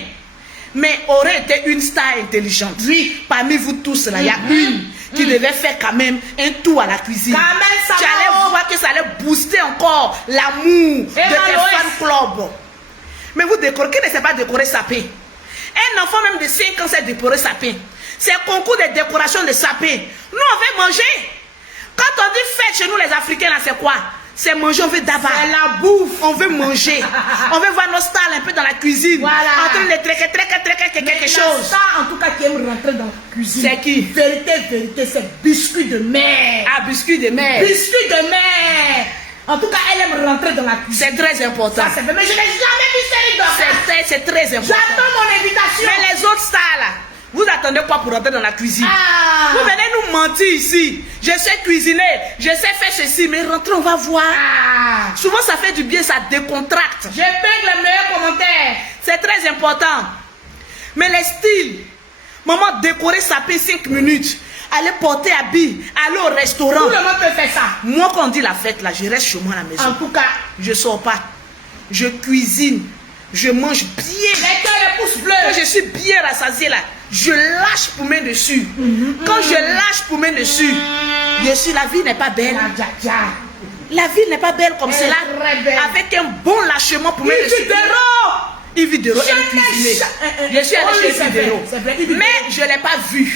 Mais aurait été une star intelligente. Oui. Parmi vous tous là, il y a une qui devait faire quand même un tour à la cuisine. Quand même, ça tu allais voir que ça allait booster encore l'amour de tes fan clubs. Mais vous décorez, qui ne sait pas décorer sapin? Un enfant même de 5 ans sait décorer sapin. C'est un concours de décoration de sapin. Nous, on veut manger. Quand on dit fête chez nous les Africains là, c'est quoi? C'est manger, on veut d'abord. C'est la bouffe. On veut manger. On veut voir nos stars un peu dans la cuisine. Voilà. En train de traquer quelque chose. Ça, en tout cas, qui aime rentrer dans la cuisine. C'est qui? Vérité, c'est biscuit de mer. Ah, biscuit de mer. Biscuit de mer. En tout cas, elle aime rentrer dans la cuisine. C'est très important. Ça, c'est vrai. Mais je n'ai jamais vu Série Dorcas. C'est très important. J'attends mon invitation. Mais les autres stars là, vous attendez quoi pour rentrer dans la cuisine? Ah. Vous venez nous mentir ici. Je sais cuisiner, je sais faire ceci, mais rentrez, on va voir. Ah. Souvent ça fait du bien, ça décontracte. Je pègue les meilleurs commentaires. C'est très important. Mais les styles, maman décorer sapin 5 minutes, aller porter habit, aller au restaurant. Tout le monde peut faire ça. Moi quand on dit la fête là, je reste chez moi à la maison. En tout cas, je sors pas. Je cuisine Je mange bien. Les pouces bleus. Quand je suis bien rassasié là, je lâche pour main dessus. Quand je lâche pour main dessus, bien sûr, la vie n'est pas belle. La vie n'est pas belle comme cela. Avec un bon lâchement pour main dessus. Yves Dero, elle est cuisinée. Je suis allée chez Yves Dero. Mais je ne l'ai pas vue.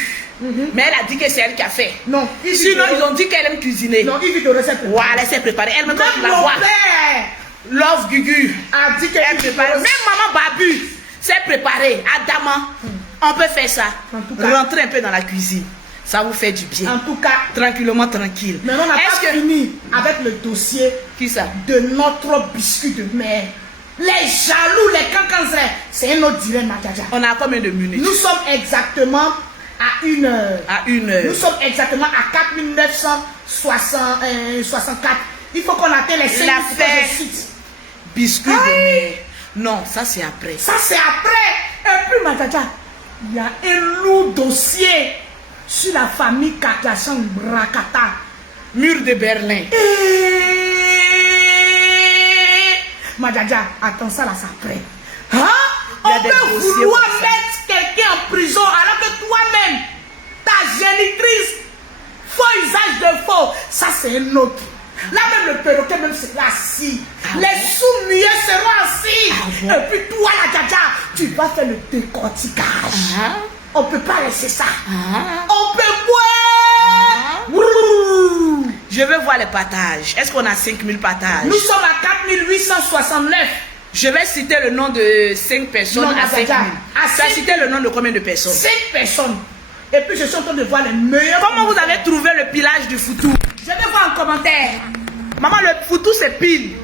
Mais elle a dit que c'est elle qui a fait. Non. Sinon, ils ont dit qu'elle aime cuisiner. Non, Yves Dero s'est préparée. Voilà, elle s'est préparée. Elle me donne Même la mon voix. père Love Gugu a dit qu'elle préparée. Même maman Babu s'est préparée. Adama, on peut faire ça. Rentrer un peu dans la cuisine. Ça vous fait du bien. En tout cas, tranquillement, tranquille. Mais on n'a pas fini avec le dossier qui ça? De notre biscuit de mer. Les jaloux, les cancans, c'est un autre dilemme, Madjaja. On a combien de minutes? Nous sommes exactement à 1 heure. À 1 heure. Nous sommes exactement à 4964. Il faut qu'on atteigne les 5 minutes. Biscuit de mer. Non, ça c'est après. Ça c'est après. Et puis, Madjaja, il y a un lourd dossier sur la famille Kardashian Brakata. Mur de Berlin. Madjaja, attends, ça là, ça après. Hein? On peut vouloir mettre quelqu'un en prison alors que toi-même, ta génitrice, faux usage de faux, ça c'est un autre. Là même le perroquet même sera assis. Les sous-muets seront assis. Et puis toi la Djaja, tu vas faire le décortiquage. On ne peut pas laisser ça. On peut boire. Je veux voir les partages. Est-ce qu'on a 5000 partages? Nous sommes à 4869. Je vais citer le nom de 5 personnes non, à 5000. Tu as cité le nom de combien de personnes? 5 personnes. Et puis je suis en train de voir les meilleurs. Comment vous avez trouvé le pilage du foutou? Je vais voir en commentaire. Maman, le foutou c'est pile.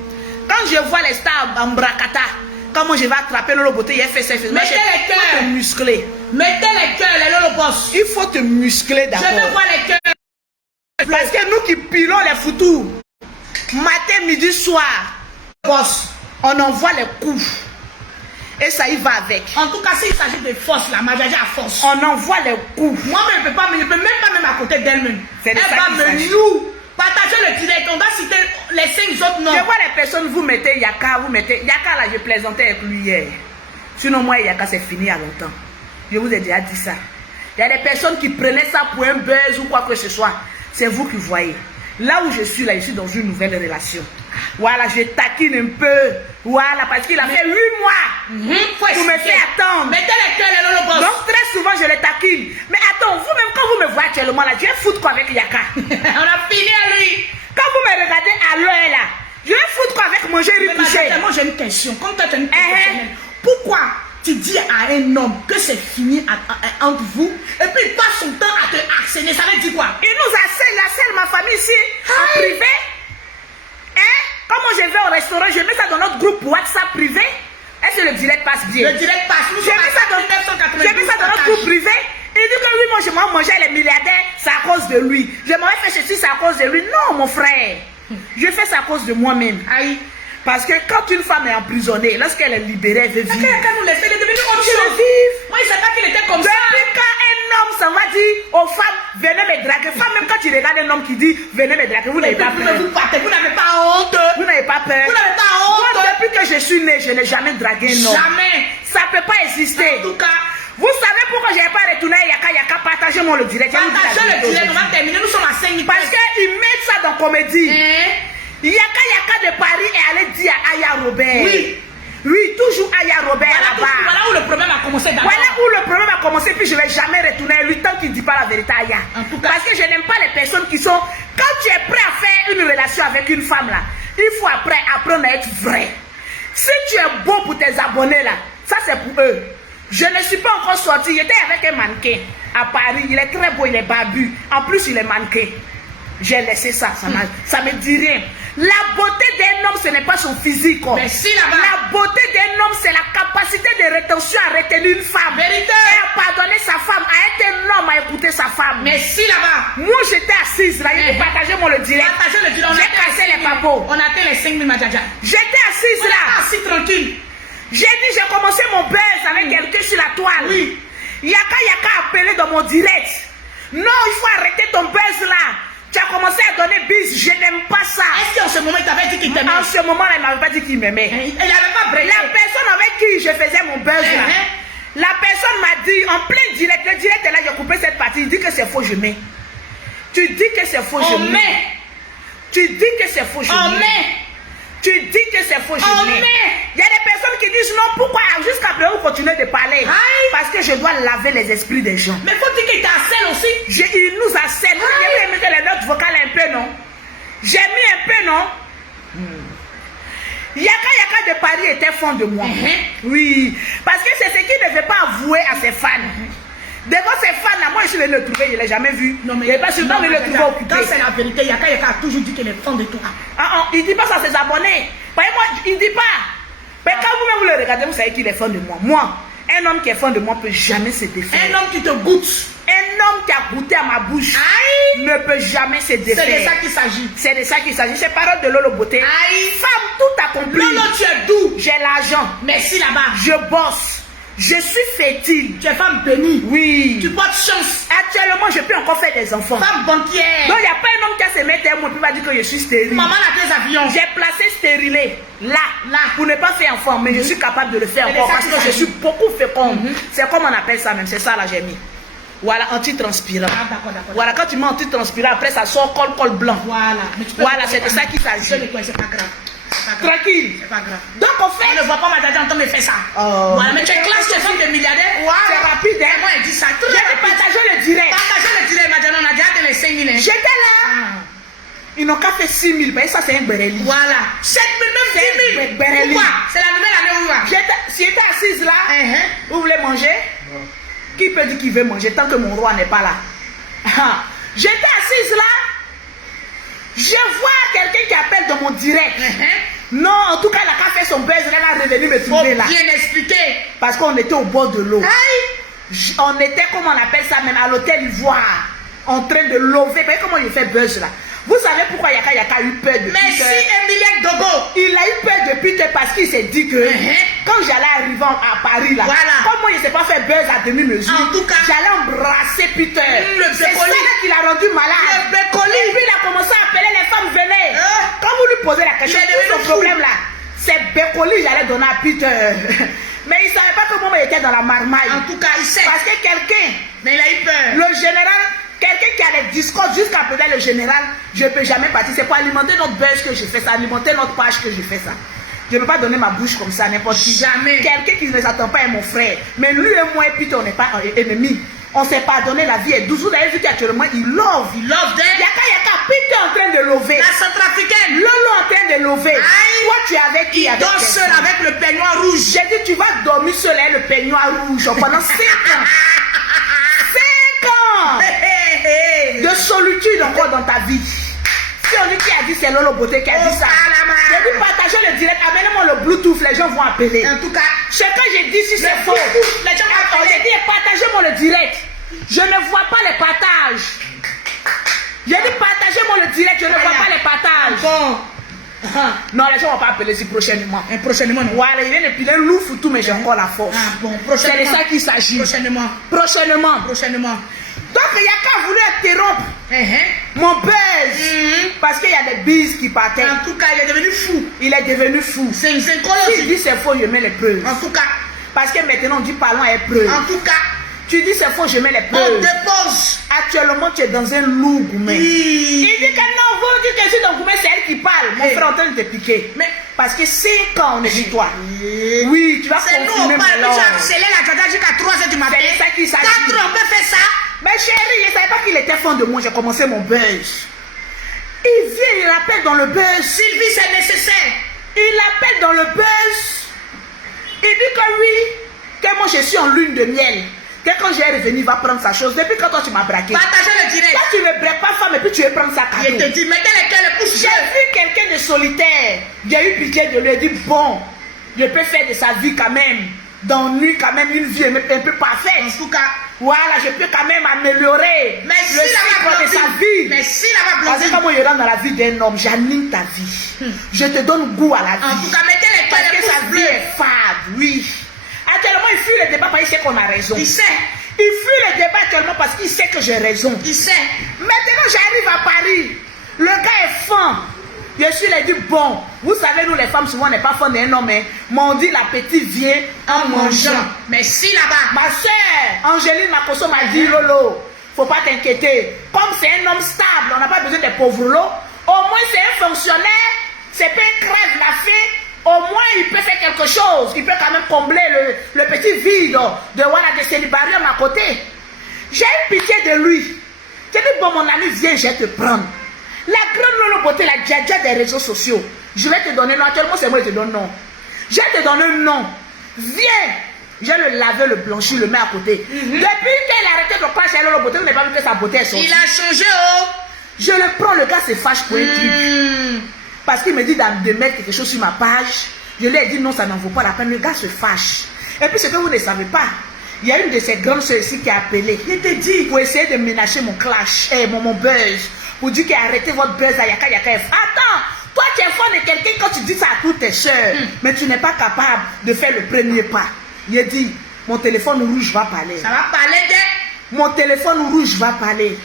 Quand je vois les stars en Brakata, comment je vais attraper Lolo Beauté, il a fait ça. Mettez les cœurs. Te muscler. Mettez les cœurs, les Lolo Boss. Il faut te muscler d'abord. Je vais voir les cœurs. Parce que nous qui pilons les foutous, matin, midi, soir, boss, on envoie les coups. Et ça y va avec. En tout cas, s'il s'agit de force, la Madjaja à force. On envoie les coups. Moi-même, je ne peux même pas même à côté d'elle-même. Elle va me nous. Partagez le direct. On va citer les 5 autres noms. Je vois les personnes, vous mettez Yaka, vous mettez... Yaka, là, je plaisantais avec lui hier. Sinon, moi et Yaka, c'est fini il y a longtemps. Je vous ai déjà dit ça. Il y a des personnes qui prenaient ça pour un buzz ou quoi que ce soit. C'est vous qui voyez. Là où je suis, là, je suis dans une nouvelle relation. Voilà, je taquine un peu. Voilà, parce qu'il a fait 8 mois pour me faire attendre. Mettez les cœurs, les Lolo Boss. Donc, très souvent, je les taquine. Mais attends, vous-même, quand vous me voyez actuellement, là, je vais foutre quoi avec Yaka? On a fini à lui. Quand vous me regardez à l'heure, là, je vais foutre quoi avec manger riz couché? Moi, j'ai une question. Comme toi, tu as une question. Pourquoi tu dis à un homme que c'est fini entre vous et puis il passe son temps à te harceler? Ça veut dire quoi? Il nous harcèle ma famille ici, en privé. Hein? Comment je vais au restaurant, je mets ça dans notre groupe WhatsApp privé. Est-ce que le direct passe bien? Le direct passe. J'ai mis ça dans notre groupe privé. Il dit que oui, moi je m'en mangeais les milliardaires, c'est à cause de lui. Je m'aurais fait ceci, c'est à cause de lui. Non, mon frère. Je fais ça à cause de moi-même. Aïe. Parce que quand une femme est emprisonnée, lorsqu'elle est libérée, elle veut vivre. Quand nous laisser, elle est devenue autre chose. Moi, je ne sais pas qu'il était comme ça. Depuis quand un homme s'en va dire aux femmes, venez me draguer. Femme, même quand tu regardes un homme qui dit, venez me draguer, vous n'avez pas peur. Vous n'avez pas honte. Vous n'avez pas peur. Vous n'avez pas honte. Moi, depuis que je suis née, je n'ai jamais dragué un homme. Jamais. Ça ne peut pas exister. En tout cas, vous savez pourquoi je n'ai pas retourné à Yaka? Partagez-moi le direct. Partagez le direct, on va terminer. Nous sommes à 5 minutes. Parce qu'ils mettent ça dans comédie. Yaka de Paris est allé dire à Aya Robert. Oui. Oui, toujours Aya Robert là-bas. Voilà où le problème a commencé d'abord. Voilà où le problème a commencé, puis je ne vais jamais retourner à lui tant qu'il ne dit pas la vérité à Aya. Parce que je n'aime pas les personnes qui sont... Quand tu es prêt à faire une relation avec une femme là, il faut après apprendre à être vrai. Si tu es beau pour tes abonnés là, ça c'est pour eux. Je ne suis pas encore sorti, j'étais avec un mannequin à Paris, il est très beau, il est barbu. En plus, il est mannequin. J'ai laissé ça, ça me dit rien. La beauté d'un homme, ce n'est pas son physique. Mais si là-bas. La beauté d'un homme, c'est la capacité de rétention à retenir une femme. Vérité. Et à pardonner sa femme, à être un homme, à écouter sa femme. Mais si là-bas. Moi, j'étais assise là, partagez-moi le direct. Partagez le direct. J'ai cassé les papeaux. On atteint les 5000 Madjaja. J'étais assise là. Assis tranquille. J'ai dit, j'ai commencé mon buzz avec quelqu'un sur la toile. Oui. Yaka a appelé dans mon direct. Non, il faut arrêter ton buzz là. Tu as commencé à donner bis, je n'aime pas ça. Est-ce qu'en ce moment il t'avait dit qu'il t'aimait? En ce moment là, il ne m'avait pas dit qu'il m'aimait. Il n'avait pas brillé. La personne personne avec qui je faisais mon buzz là, la personne m'a dit en plein direct, le direct est là, j'ai coupé cette partie, il dit que c'est faux, je mets. Tu dis que c'est faux, je mets. Tu dis que c'est faux, je mets. Tu dis que c'est faux, je mets. Il y a des personnes qui disent non, pourquoi jusqu'à présent vous continuez de parler? Parce que je dois laver les esprits des gens. Mais faut dire qu'il t'harcèle aussi. Il nous harcèle. J'ai mis les notes vocales un peu, non? J'ai mis un peu, non? Yaka de Paris était fond de moi. Oui. Parce que c'est ce qu'il ne veut pas avouer à ses fans. Devant ces fans-là, moi je suis venu le trouver, je ne l'ai jamais vu. Non, mais il n'est pas sûr de le trouver occupé. Quand c'est la vérité, Yaka a toujours dit qu'il est fan de toi. Il ne dit pas ça à ses abonnés. Moi, il ne dit pas. Mais quand vous-même vous le regardez, vous savez qu'il est fan de moi. Moi, un homme qui est fan de moi ne peut jamais se défaire. Un homme qui te goûte. Un homme qui a goûté à ma bouche ne peut jamais se défaire. C'est de ça qu'il s'agit. C'est de ça qu'il s'agit. C'est parole de Lolo Beauté. Femme tout accomplie. Lolo, tu es doux. J'ai l'argent. Merci là-bas. Je bosse. Je suis fertile. Tu es femme bénie. Oui. Tu portes chance. Actuellement, je peux encore faire des enfants. Femme banquière. Donc, il n'y a pas un homme qui a se mettre à moi et va dire que je suis stérile. Maman a des avions. J'ai placé stérilé là, pour ne pas faire enfant. Mais je suis capable de le faire encore parce que je suis beaucoup féconde. C'est comme on appelle ça même. C'est ça là, j'ai mis. Voilà, antitranspirant. D'accord. Voilà, quand tu mets antitranspirant, après ça sort col blanc. Voilà, c'est de ça qu'il s'agit. C'est pas grave. Tranquille. C'est pas grave. Donc on fait. On ne voit pas ma tante en train de faire ça. Voilà, mais tu es classe, tu es femme de milliardaire. C'est rapide, hein. Moi, elle dit ça. J'ai partagé le direct. Partagé le direct, madame, on a déjà donné 5 000. J'étais là. Ils n'ont qu'à faire 6 000. Ben, ça, c'est un Bereli. Voilà. 7 000, même 10 000. Pourquoi? C'est la nouvelle année où on va. Si j'étais assise là, vous voulez manger? Qui peut dire qu'il veut manger tant que mon roi n'est pas là? J'étais assise là. Je vois quelqu'un qui appelle dans mon direct. Non, en tout cas, elle a qu'à faire son buzz, elle a revenu me trouver là. Bien expliqué. Parce qu'on était au bord de l'eau. On était, comment on appelle ça même, à l'hôtel Ivoire, en train de lever. Vous voyez comment il fait buzz là? Vous savez pourquoi Yaka a eu peur de Peter? Merci Emilien Dogo. Il a eu peur de Peter parce qu'il s'est dit que quand j'allais arriver à Paris là, comme moi il ne s'est pas fait buzz à demi-mesure, en tout cas, j'allais embrasser Peter. C'est ça qui l'a rendu malade. Le bécoli. Et puis il a commencé à appeler les femmes, venez. Quand vous lui posez la question, tout son problème là, c'est bécoli j'allais donner à Peter. Mais il ne savait pas que moi il était dans la marmaille. En tout cas, il sait. Parce que quelqu'un, mais il a eu peur. Le général. Quelqu'un qui a les discours jusqu'à présent, le général, je ne peux jamais partir. C'est pour alimenter notre buzz que je fais ça, alimenter notre page que je fais ça. Je ne peux pas donner ma bouche comme ça, n'importe qui. Jamais. Quelqu'un qui ne s'attend pas est mon frère. Mais lui et moi, et puis on n'est pas ennemis. On s'est pardonné, la vie est douce. Vous avez vu qu'actuellement, il love. Il love d'elle. Yaka, Peter en train de lever. La centrafricaine. Lolo en train de lever. Toi, tu es avec qui? Il dort seul avec le peignoir rouge. J'ai dit, tu vas dormir seul avec le peignoir rouge pendant 5 ans. 5 ans de solitude encore dans ta vie. Si on dit qui a dit, c'est Lolo Beauté qui a dit ça. J'ai dit partagez le direct, amenez-moi le Bluetooth, les gens vont appeler. En tout cas, ce que j'ai dit, si c'est faux, les gens vont appeler. J'ai dit partagez-moi le direct. Je ne vois pas les partages. J'ai dit partagez-moi le direct, je ne vois pas les partages. Bon. Non, les gens ne vont pas appeler si prochainement. Prochainement, non. Voilà, il vient de piler loup tout, mais j'ai encore la force. C'est de ça qu'il s'agit. Prochainement. Donc, Yaka voulu interrompre mon buzz. Parce qu'il y a des bises qui partaient. En tout cas, il est devenu fou. C'est une synchrologie. Si il dit c'est faux, je mets les preuves. En tout cas. Parce que maintenant, on dit parlons à preuves. En tout cas. Tu dis c'est faux, je mets les preuves. On dépose. Actuellement, tu es dans un loup gourmet. Il dit que non, vous dites que je suis dans gourmet, c'est elle qui parle. Mon frère est en train de te piquer. Mais parce que 5 ans, on est chez toi. Oui, tu vas continuer. C'est nous, on parle. Tu as accéléré la cadence jusqu'à 3h du matin. C'est ça qui s'agit. 4 ans, on peut faire ça. Mais chérie, je ne savais pas qu'il était fan de moi. J'ai commencé mon buzz. Il vient, il appelle dans le buzz. Sylvie, c'est nécessaire. Il appelle dans le buzz. Il dit que oui, que moi je suis en lune de miel. Que quand j'ai revenu, il va prendre sa chose. Depuis quand toi tu m'as braqué. Partagez le direct. Là tu ne braques pas femme et puis tu veux prendre sa cadeau. Il te dit, mettez lesquels les pouces. J'ai vu quelqu'un de solitaire. J'ai eu pitié de lui. Il dit, bon, je peux faire de sa vie quand même. Dans nuit quand même une vie un peu parfaite. En tout cas, voilà, je peux quand même améliorer le cycle de sa vie. Mais si la va parce que comment il rentre dans la vie d'un homme, j'anime ta vie. Je te donne goût à la vie. En tout cas, mettez les parce que sa vie est fade, oui. Actuellement, il fuit le débat parce qu'il sait qu'on a raison. Il sait. Il fuit le débat actuellement parce qu'il sait que j'ai raison. Il sait. Maintenant, j'arrive à Paris. Le gars est fin. Je suis là, dit bon, vous savez, nous les femmes, souvent, on n'est pas fond d'un homme, mais on dit l'appétit vient en mangeant. Merci là-bas. Ma soeur, Angéline Makoso m'a dit, Lolo, faut pas t'inquiéter. Comme c'est un homme stable, on n'a pas besoin des pauvres lots. Au moins, c'est un fonctionnaire, c'est pas un crève la fée. Au moins, il peut faire quelque chose. Il peut quand même combler le petit vide de voilà, de célibarium à côté. J'ai eu pitié de lui. J'ai dit, bon, mon ami, viens, je vais te prendre. La grande Lolo Beauté, la djadja des réseaux sociaux. Je vais te donner non. Actuellement, c'est moi qui te donne non. Je vais te donner non. Viens. Je vais le laver, le blanchir, le mettre à côté. Depuis qu'elle a arrêté de cracher Lolo Beauté, vous n'avez pas vu que sa beauté est sortie. Il a changé, oh. Je le prends, le gars se fâche pour un truc. Parce qu'il me dit de mettre quelque chose sur ma page. Je lui ai dit non, ça n'en vaut pas la peine. Le gars se fâche. Et puis ce que vous ne savez pas, il y a une de ces grandes soeurs ici qui a appelé. Il te dit pour essayer de ménager mon clash, mon buzz. Pour dire qu'il a arrêté votre buzz à Yaka Yaka. Attends, toi tu es fan de quelqu'un quand tu dis ça à toutes tes soeurs. Mais tu n'es pas capable de faire le premier pas. Il a dit, mon téléphone rouge va parler. Ça va parler de... Mon téléphone rouge va parler.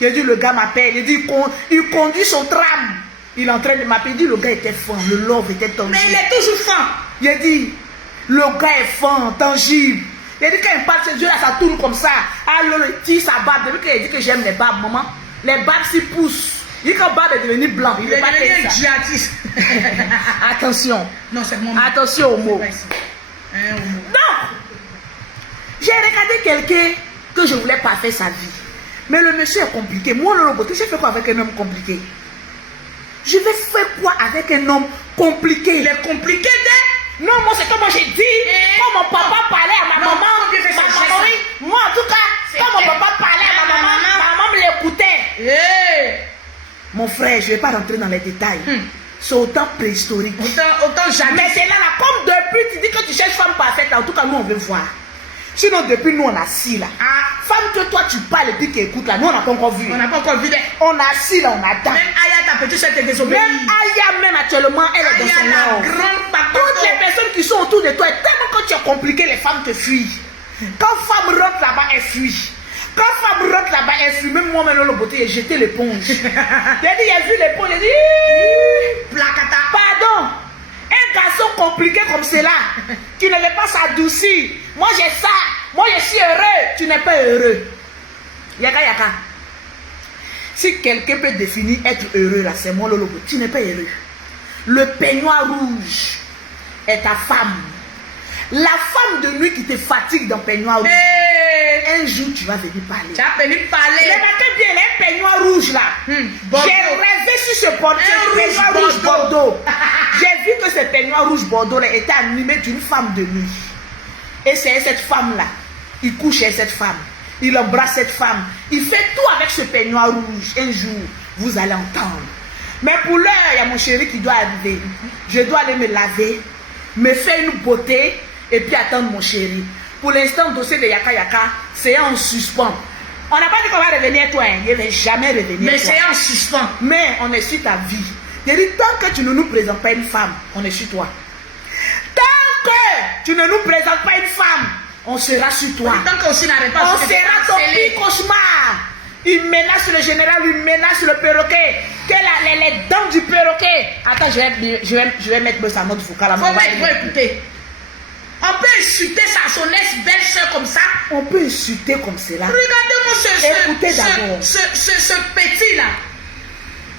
Il a dit, le gars m'appelle. Il dit, il conduit son tram. Il est en train de m'appeler. Il dit, le gars était fin. Le love était tangible. Mais il est toujours fin. Il a dit, le gars est fin, tangible. Il a dit, quand il parle, ses yeux là, ça tourne comme ça. Alors, il tire sa barbe. Depuis qu'il a dit que j'aime les barbes, maman, les barbes s'y poussent. Il dit que barbe est devenu blanc. Il est devenu un djihadiste. Attention. Non, c'est mon... Attention au mot. Donc, j'ai regardé quelqu'un que je voulais pas faire sa vie. Mais le monsieur est compliqué. Moi, le robot, j'ai fait quoi avec un homme compliqué? Je vais faire quoi avec un homme compliqué? Il est compliqué de... Non, moi, c'est comme moi j'ai dit. Quand mon papa parlait à ma maman, moi, en tout cas, quand mon papa parlait à ma maman me l'écoutait. Mon frère, je ne vais pas rentrer dans les détails. C'est autant préhistorique. Autant jamais. Mais c'est là, comme depuis, tu dis que tu cherches femme parfaite, en tout cas, nous, on veut voir. Sinon, depuis, nous, on a assis là. Femme que toi, tu parles et puis qui écoute là, nous, on n'a pas encore vu. On n'a pas encore vu. On a assis là, on attend. Même Aya, ta petite soeur, t'es désobéie. Même Aya, même actuellement, elle est dans son nord. Toutes les personnes qui sont autour de toi, tellement que tu es compliqué, les femmes te fuient. Quand femme rentre là-bas, elle fuit. Quand femme rentre là-bas, elle fuit. Même moi, maintenant, le beauté, j'ai jeté l'éponge. J'ai dit, il a vu l'éponge, j'ai dit, placata. Pardon. Un garçon compliqué comme cela, tu ne veux pas s'adoucir. Moi, j'ai ça. Moi, je suis heureux. Tu n'es pas heureux. Yaka Yaka. Si quelqu'un peut définir être heureux, là, c'est moi, Lolo. Tu n'es pas heureux. Le peignoir rouge est ta femme. La femme de nuit qui te fatigue dans le peignoir rouge. Un jour, tu vas venir parler. Tu vas venir parler. Remarquez bien, les peignoirs rouges là. J'ai rêvé sur ce peignoir rouge Bordeaux. J'ai vu que ce peignoir rouge Bordeaux là était animé d'une femme de nuit. Et c'est cette femme là. Il couche avec cette femme. Il embrasse cette femme. Il fait tout avec ce peignoir rouge. Un jour, vous allez entendre. Mais pour l'heure, il y a mon chéri qui doit arriver. Je dois aller me laver, me faire une beauté et puis attendre mon chéri. Pour l'instant, le dossier de Yaka Yaka, c'est en suspens. On n'a pas dit qu'on va revenir toi, hein. Il ne va jamais revenir. Mais c'est en suspens. Mais on est sur ta vie. Il dit, tant que tu ne nous présentes pas une femme, on est sur toi. Tant que tu ne nous présentes pas une femme, on sera sur toi. Tant qu'on s'y n'arrête pas, on sera ton pire cauchemar. Il menace le général, il menace le perroquet. Les dents du perroquet. Attends, je vais mettre sa note vocale. Faut écouter. On peut insulter son ex-belle-soeur comme ça. On peut insulter comme cela. Regardez-moi ce petit là.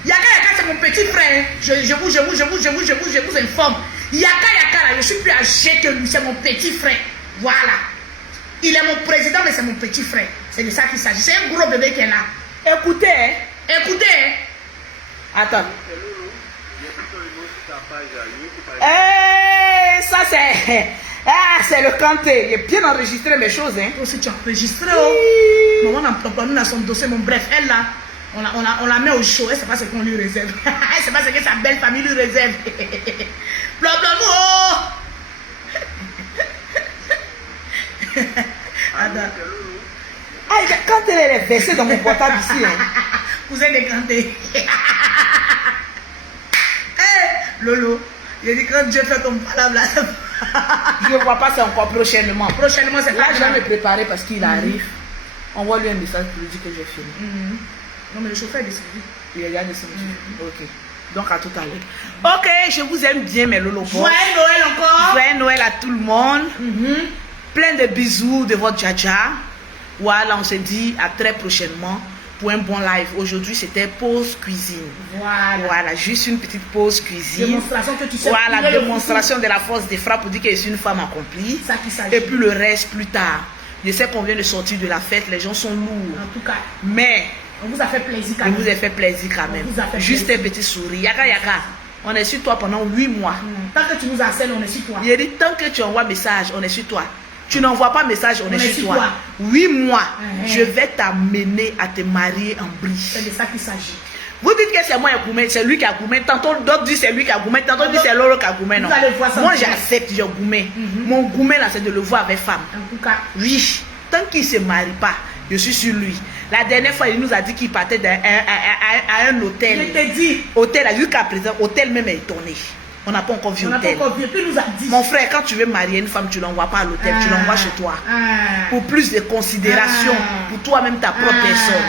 Yaka Yaka, c'est mon petit frère. Je vous informe. Yaka Yaka là, je suis plus âgé que lui, c'est mon petit frère. Voilà. Il est mon président, mais c'est mon petit frère. C'est de ça qu'il s'agit. C'est un gros bébé qui est là. Écoutez, hein. Écoutez, hein. Attends. Ça c'est... Ah, c'est le Kanté. Il est bien enregistré mes choses, hein. Aussi tu as enregistré, oh. Maman a son dossier, mon bref, elle là, on la met au chaud. Elle sait pas ce qu'on lui réserve. Elle sait pas ce que sa belle famille lui réserve. Blablabla, oh. Ah, quand elle est versée dans mon portable ici, hein. Vous êtes décanté. Lolo, j'ai dit quand Dieu fait ton palabre là. Je ne vois pas, c'est encore prochainement. Prochainement, c'est là, je vais me préparer parce qu'il arrive. Envoie-lui un message pour lui dire que j'ai fini. Non, mais le chauffeur est descendu. Il est déjà descendu. Ok. Donc à tout à l'heure. Ok, je vous aime bien mes lolopos. Joyeux Noël encore. Joyeux Noël à tout le monde. Plein de bisous de votre Dja. Voilà, on se dit à très prochainement pour un bon live. Aujourd'hui, c'était pause cuisine. Voilà, juste une petite pause cuisine. Démonstration que tu sais. Voilà, démonstration de la force des frappes pour dire que je suis une femme accomplie. Ça qui s'agit. Et puis le reste plus tard. Je sais qu'on vient de sortir de la fête, les gens sont lourds. En tout cas, mais on vous a fait plaisir quand on même. vous a fait plaisir quand même. Juste un petit sourire. Yaka yaka. On est sur toi pendant 8 mois. Tant que tu nous harcèles, on est sur toi. Il dit tant que tu envoies message, on est sur toi. Tu n'envoies pas message, on est sur toi. 8 mois, je vais t'amener à te marier en brie. C'est de ça qu'il s'agit. Vous dites que c'est moi qui a goumé, c'est lui qui a goumé. Tantôt d'autres disent c'est lui qui a goumé, tantôt disent c'est Lolo qui a goumé. Non. Moi j'accepte, j'ai goumé. Mon goumé là, c'est de le voir avec femme. En tout cas, oui, tant qu'il ne se marie pas, je suis sur lui. La dernière fois, il nous a dit qu'il partait à un hôtel. je t'ai dit. Hôtel, jusqu'à présent, hôtel même est étonné. On n'a pas encore vu hôtel. Tu nous as dit. Mon frère, quand tu veux marier une femme, tu ne l'envoies pas à l'hôtel, tu l'envoies chez toi. Pour plus de considération, pour toi-même, ta propre personne.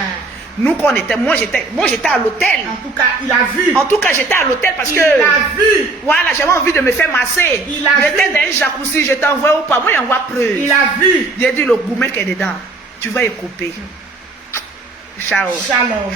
Nous, quand on était, moi j'étais à l'hôtel. En tout cas, il a vu. En tout cas, j'étais à l'hôtel parce que. Il a vu. Voilà, j'avais envie de me faire masser. Il a vu. J'étais dans un jacuzzi, je t'envoie ou pas. Moi, j'envoie preuve. Il a vu. J'ai dit le gourmet qui est dedans. Tu vas y couper. Ciao. Shalom.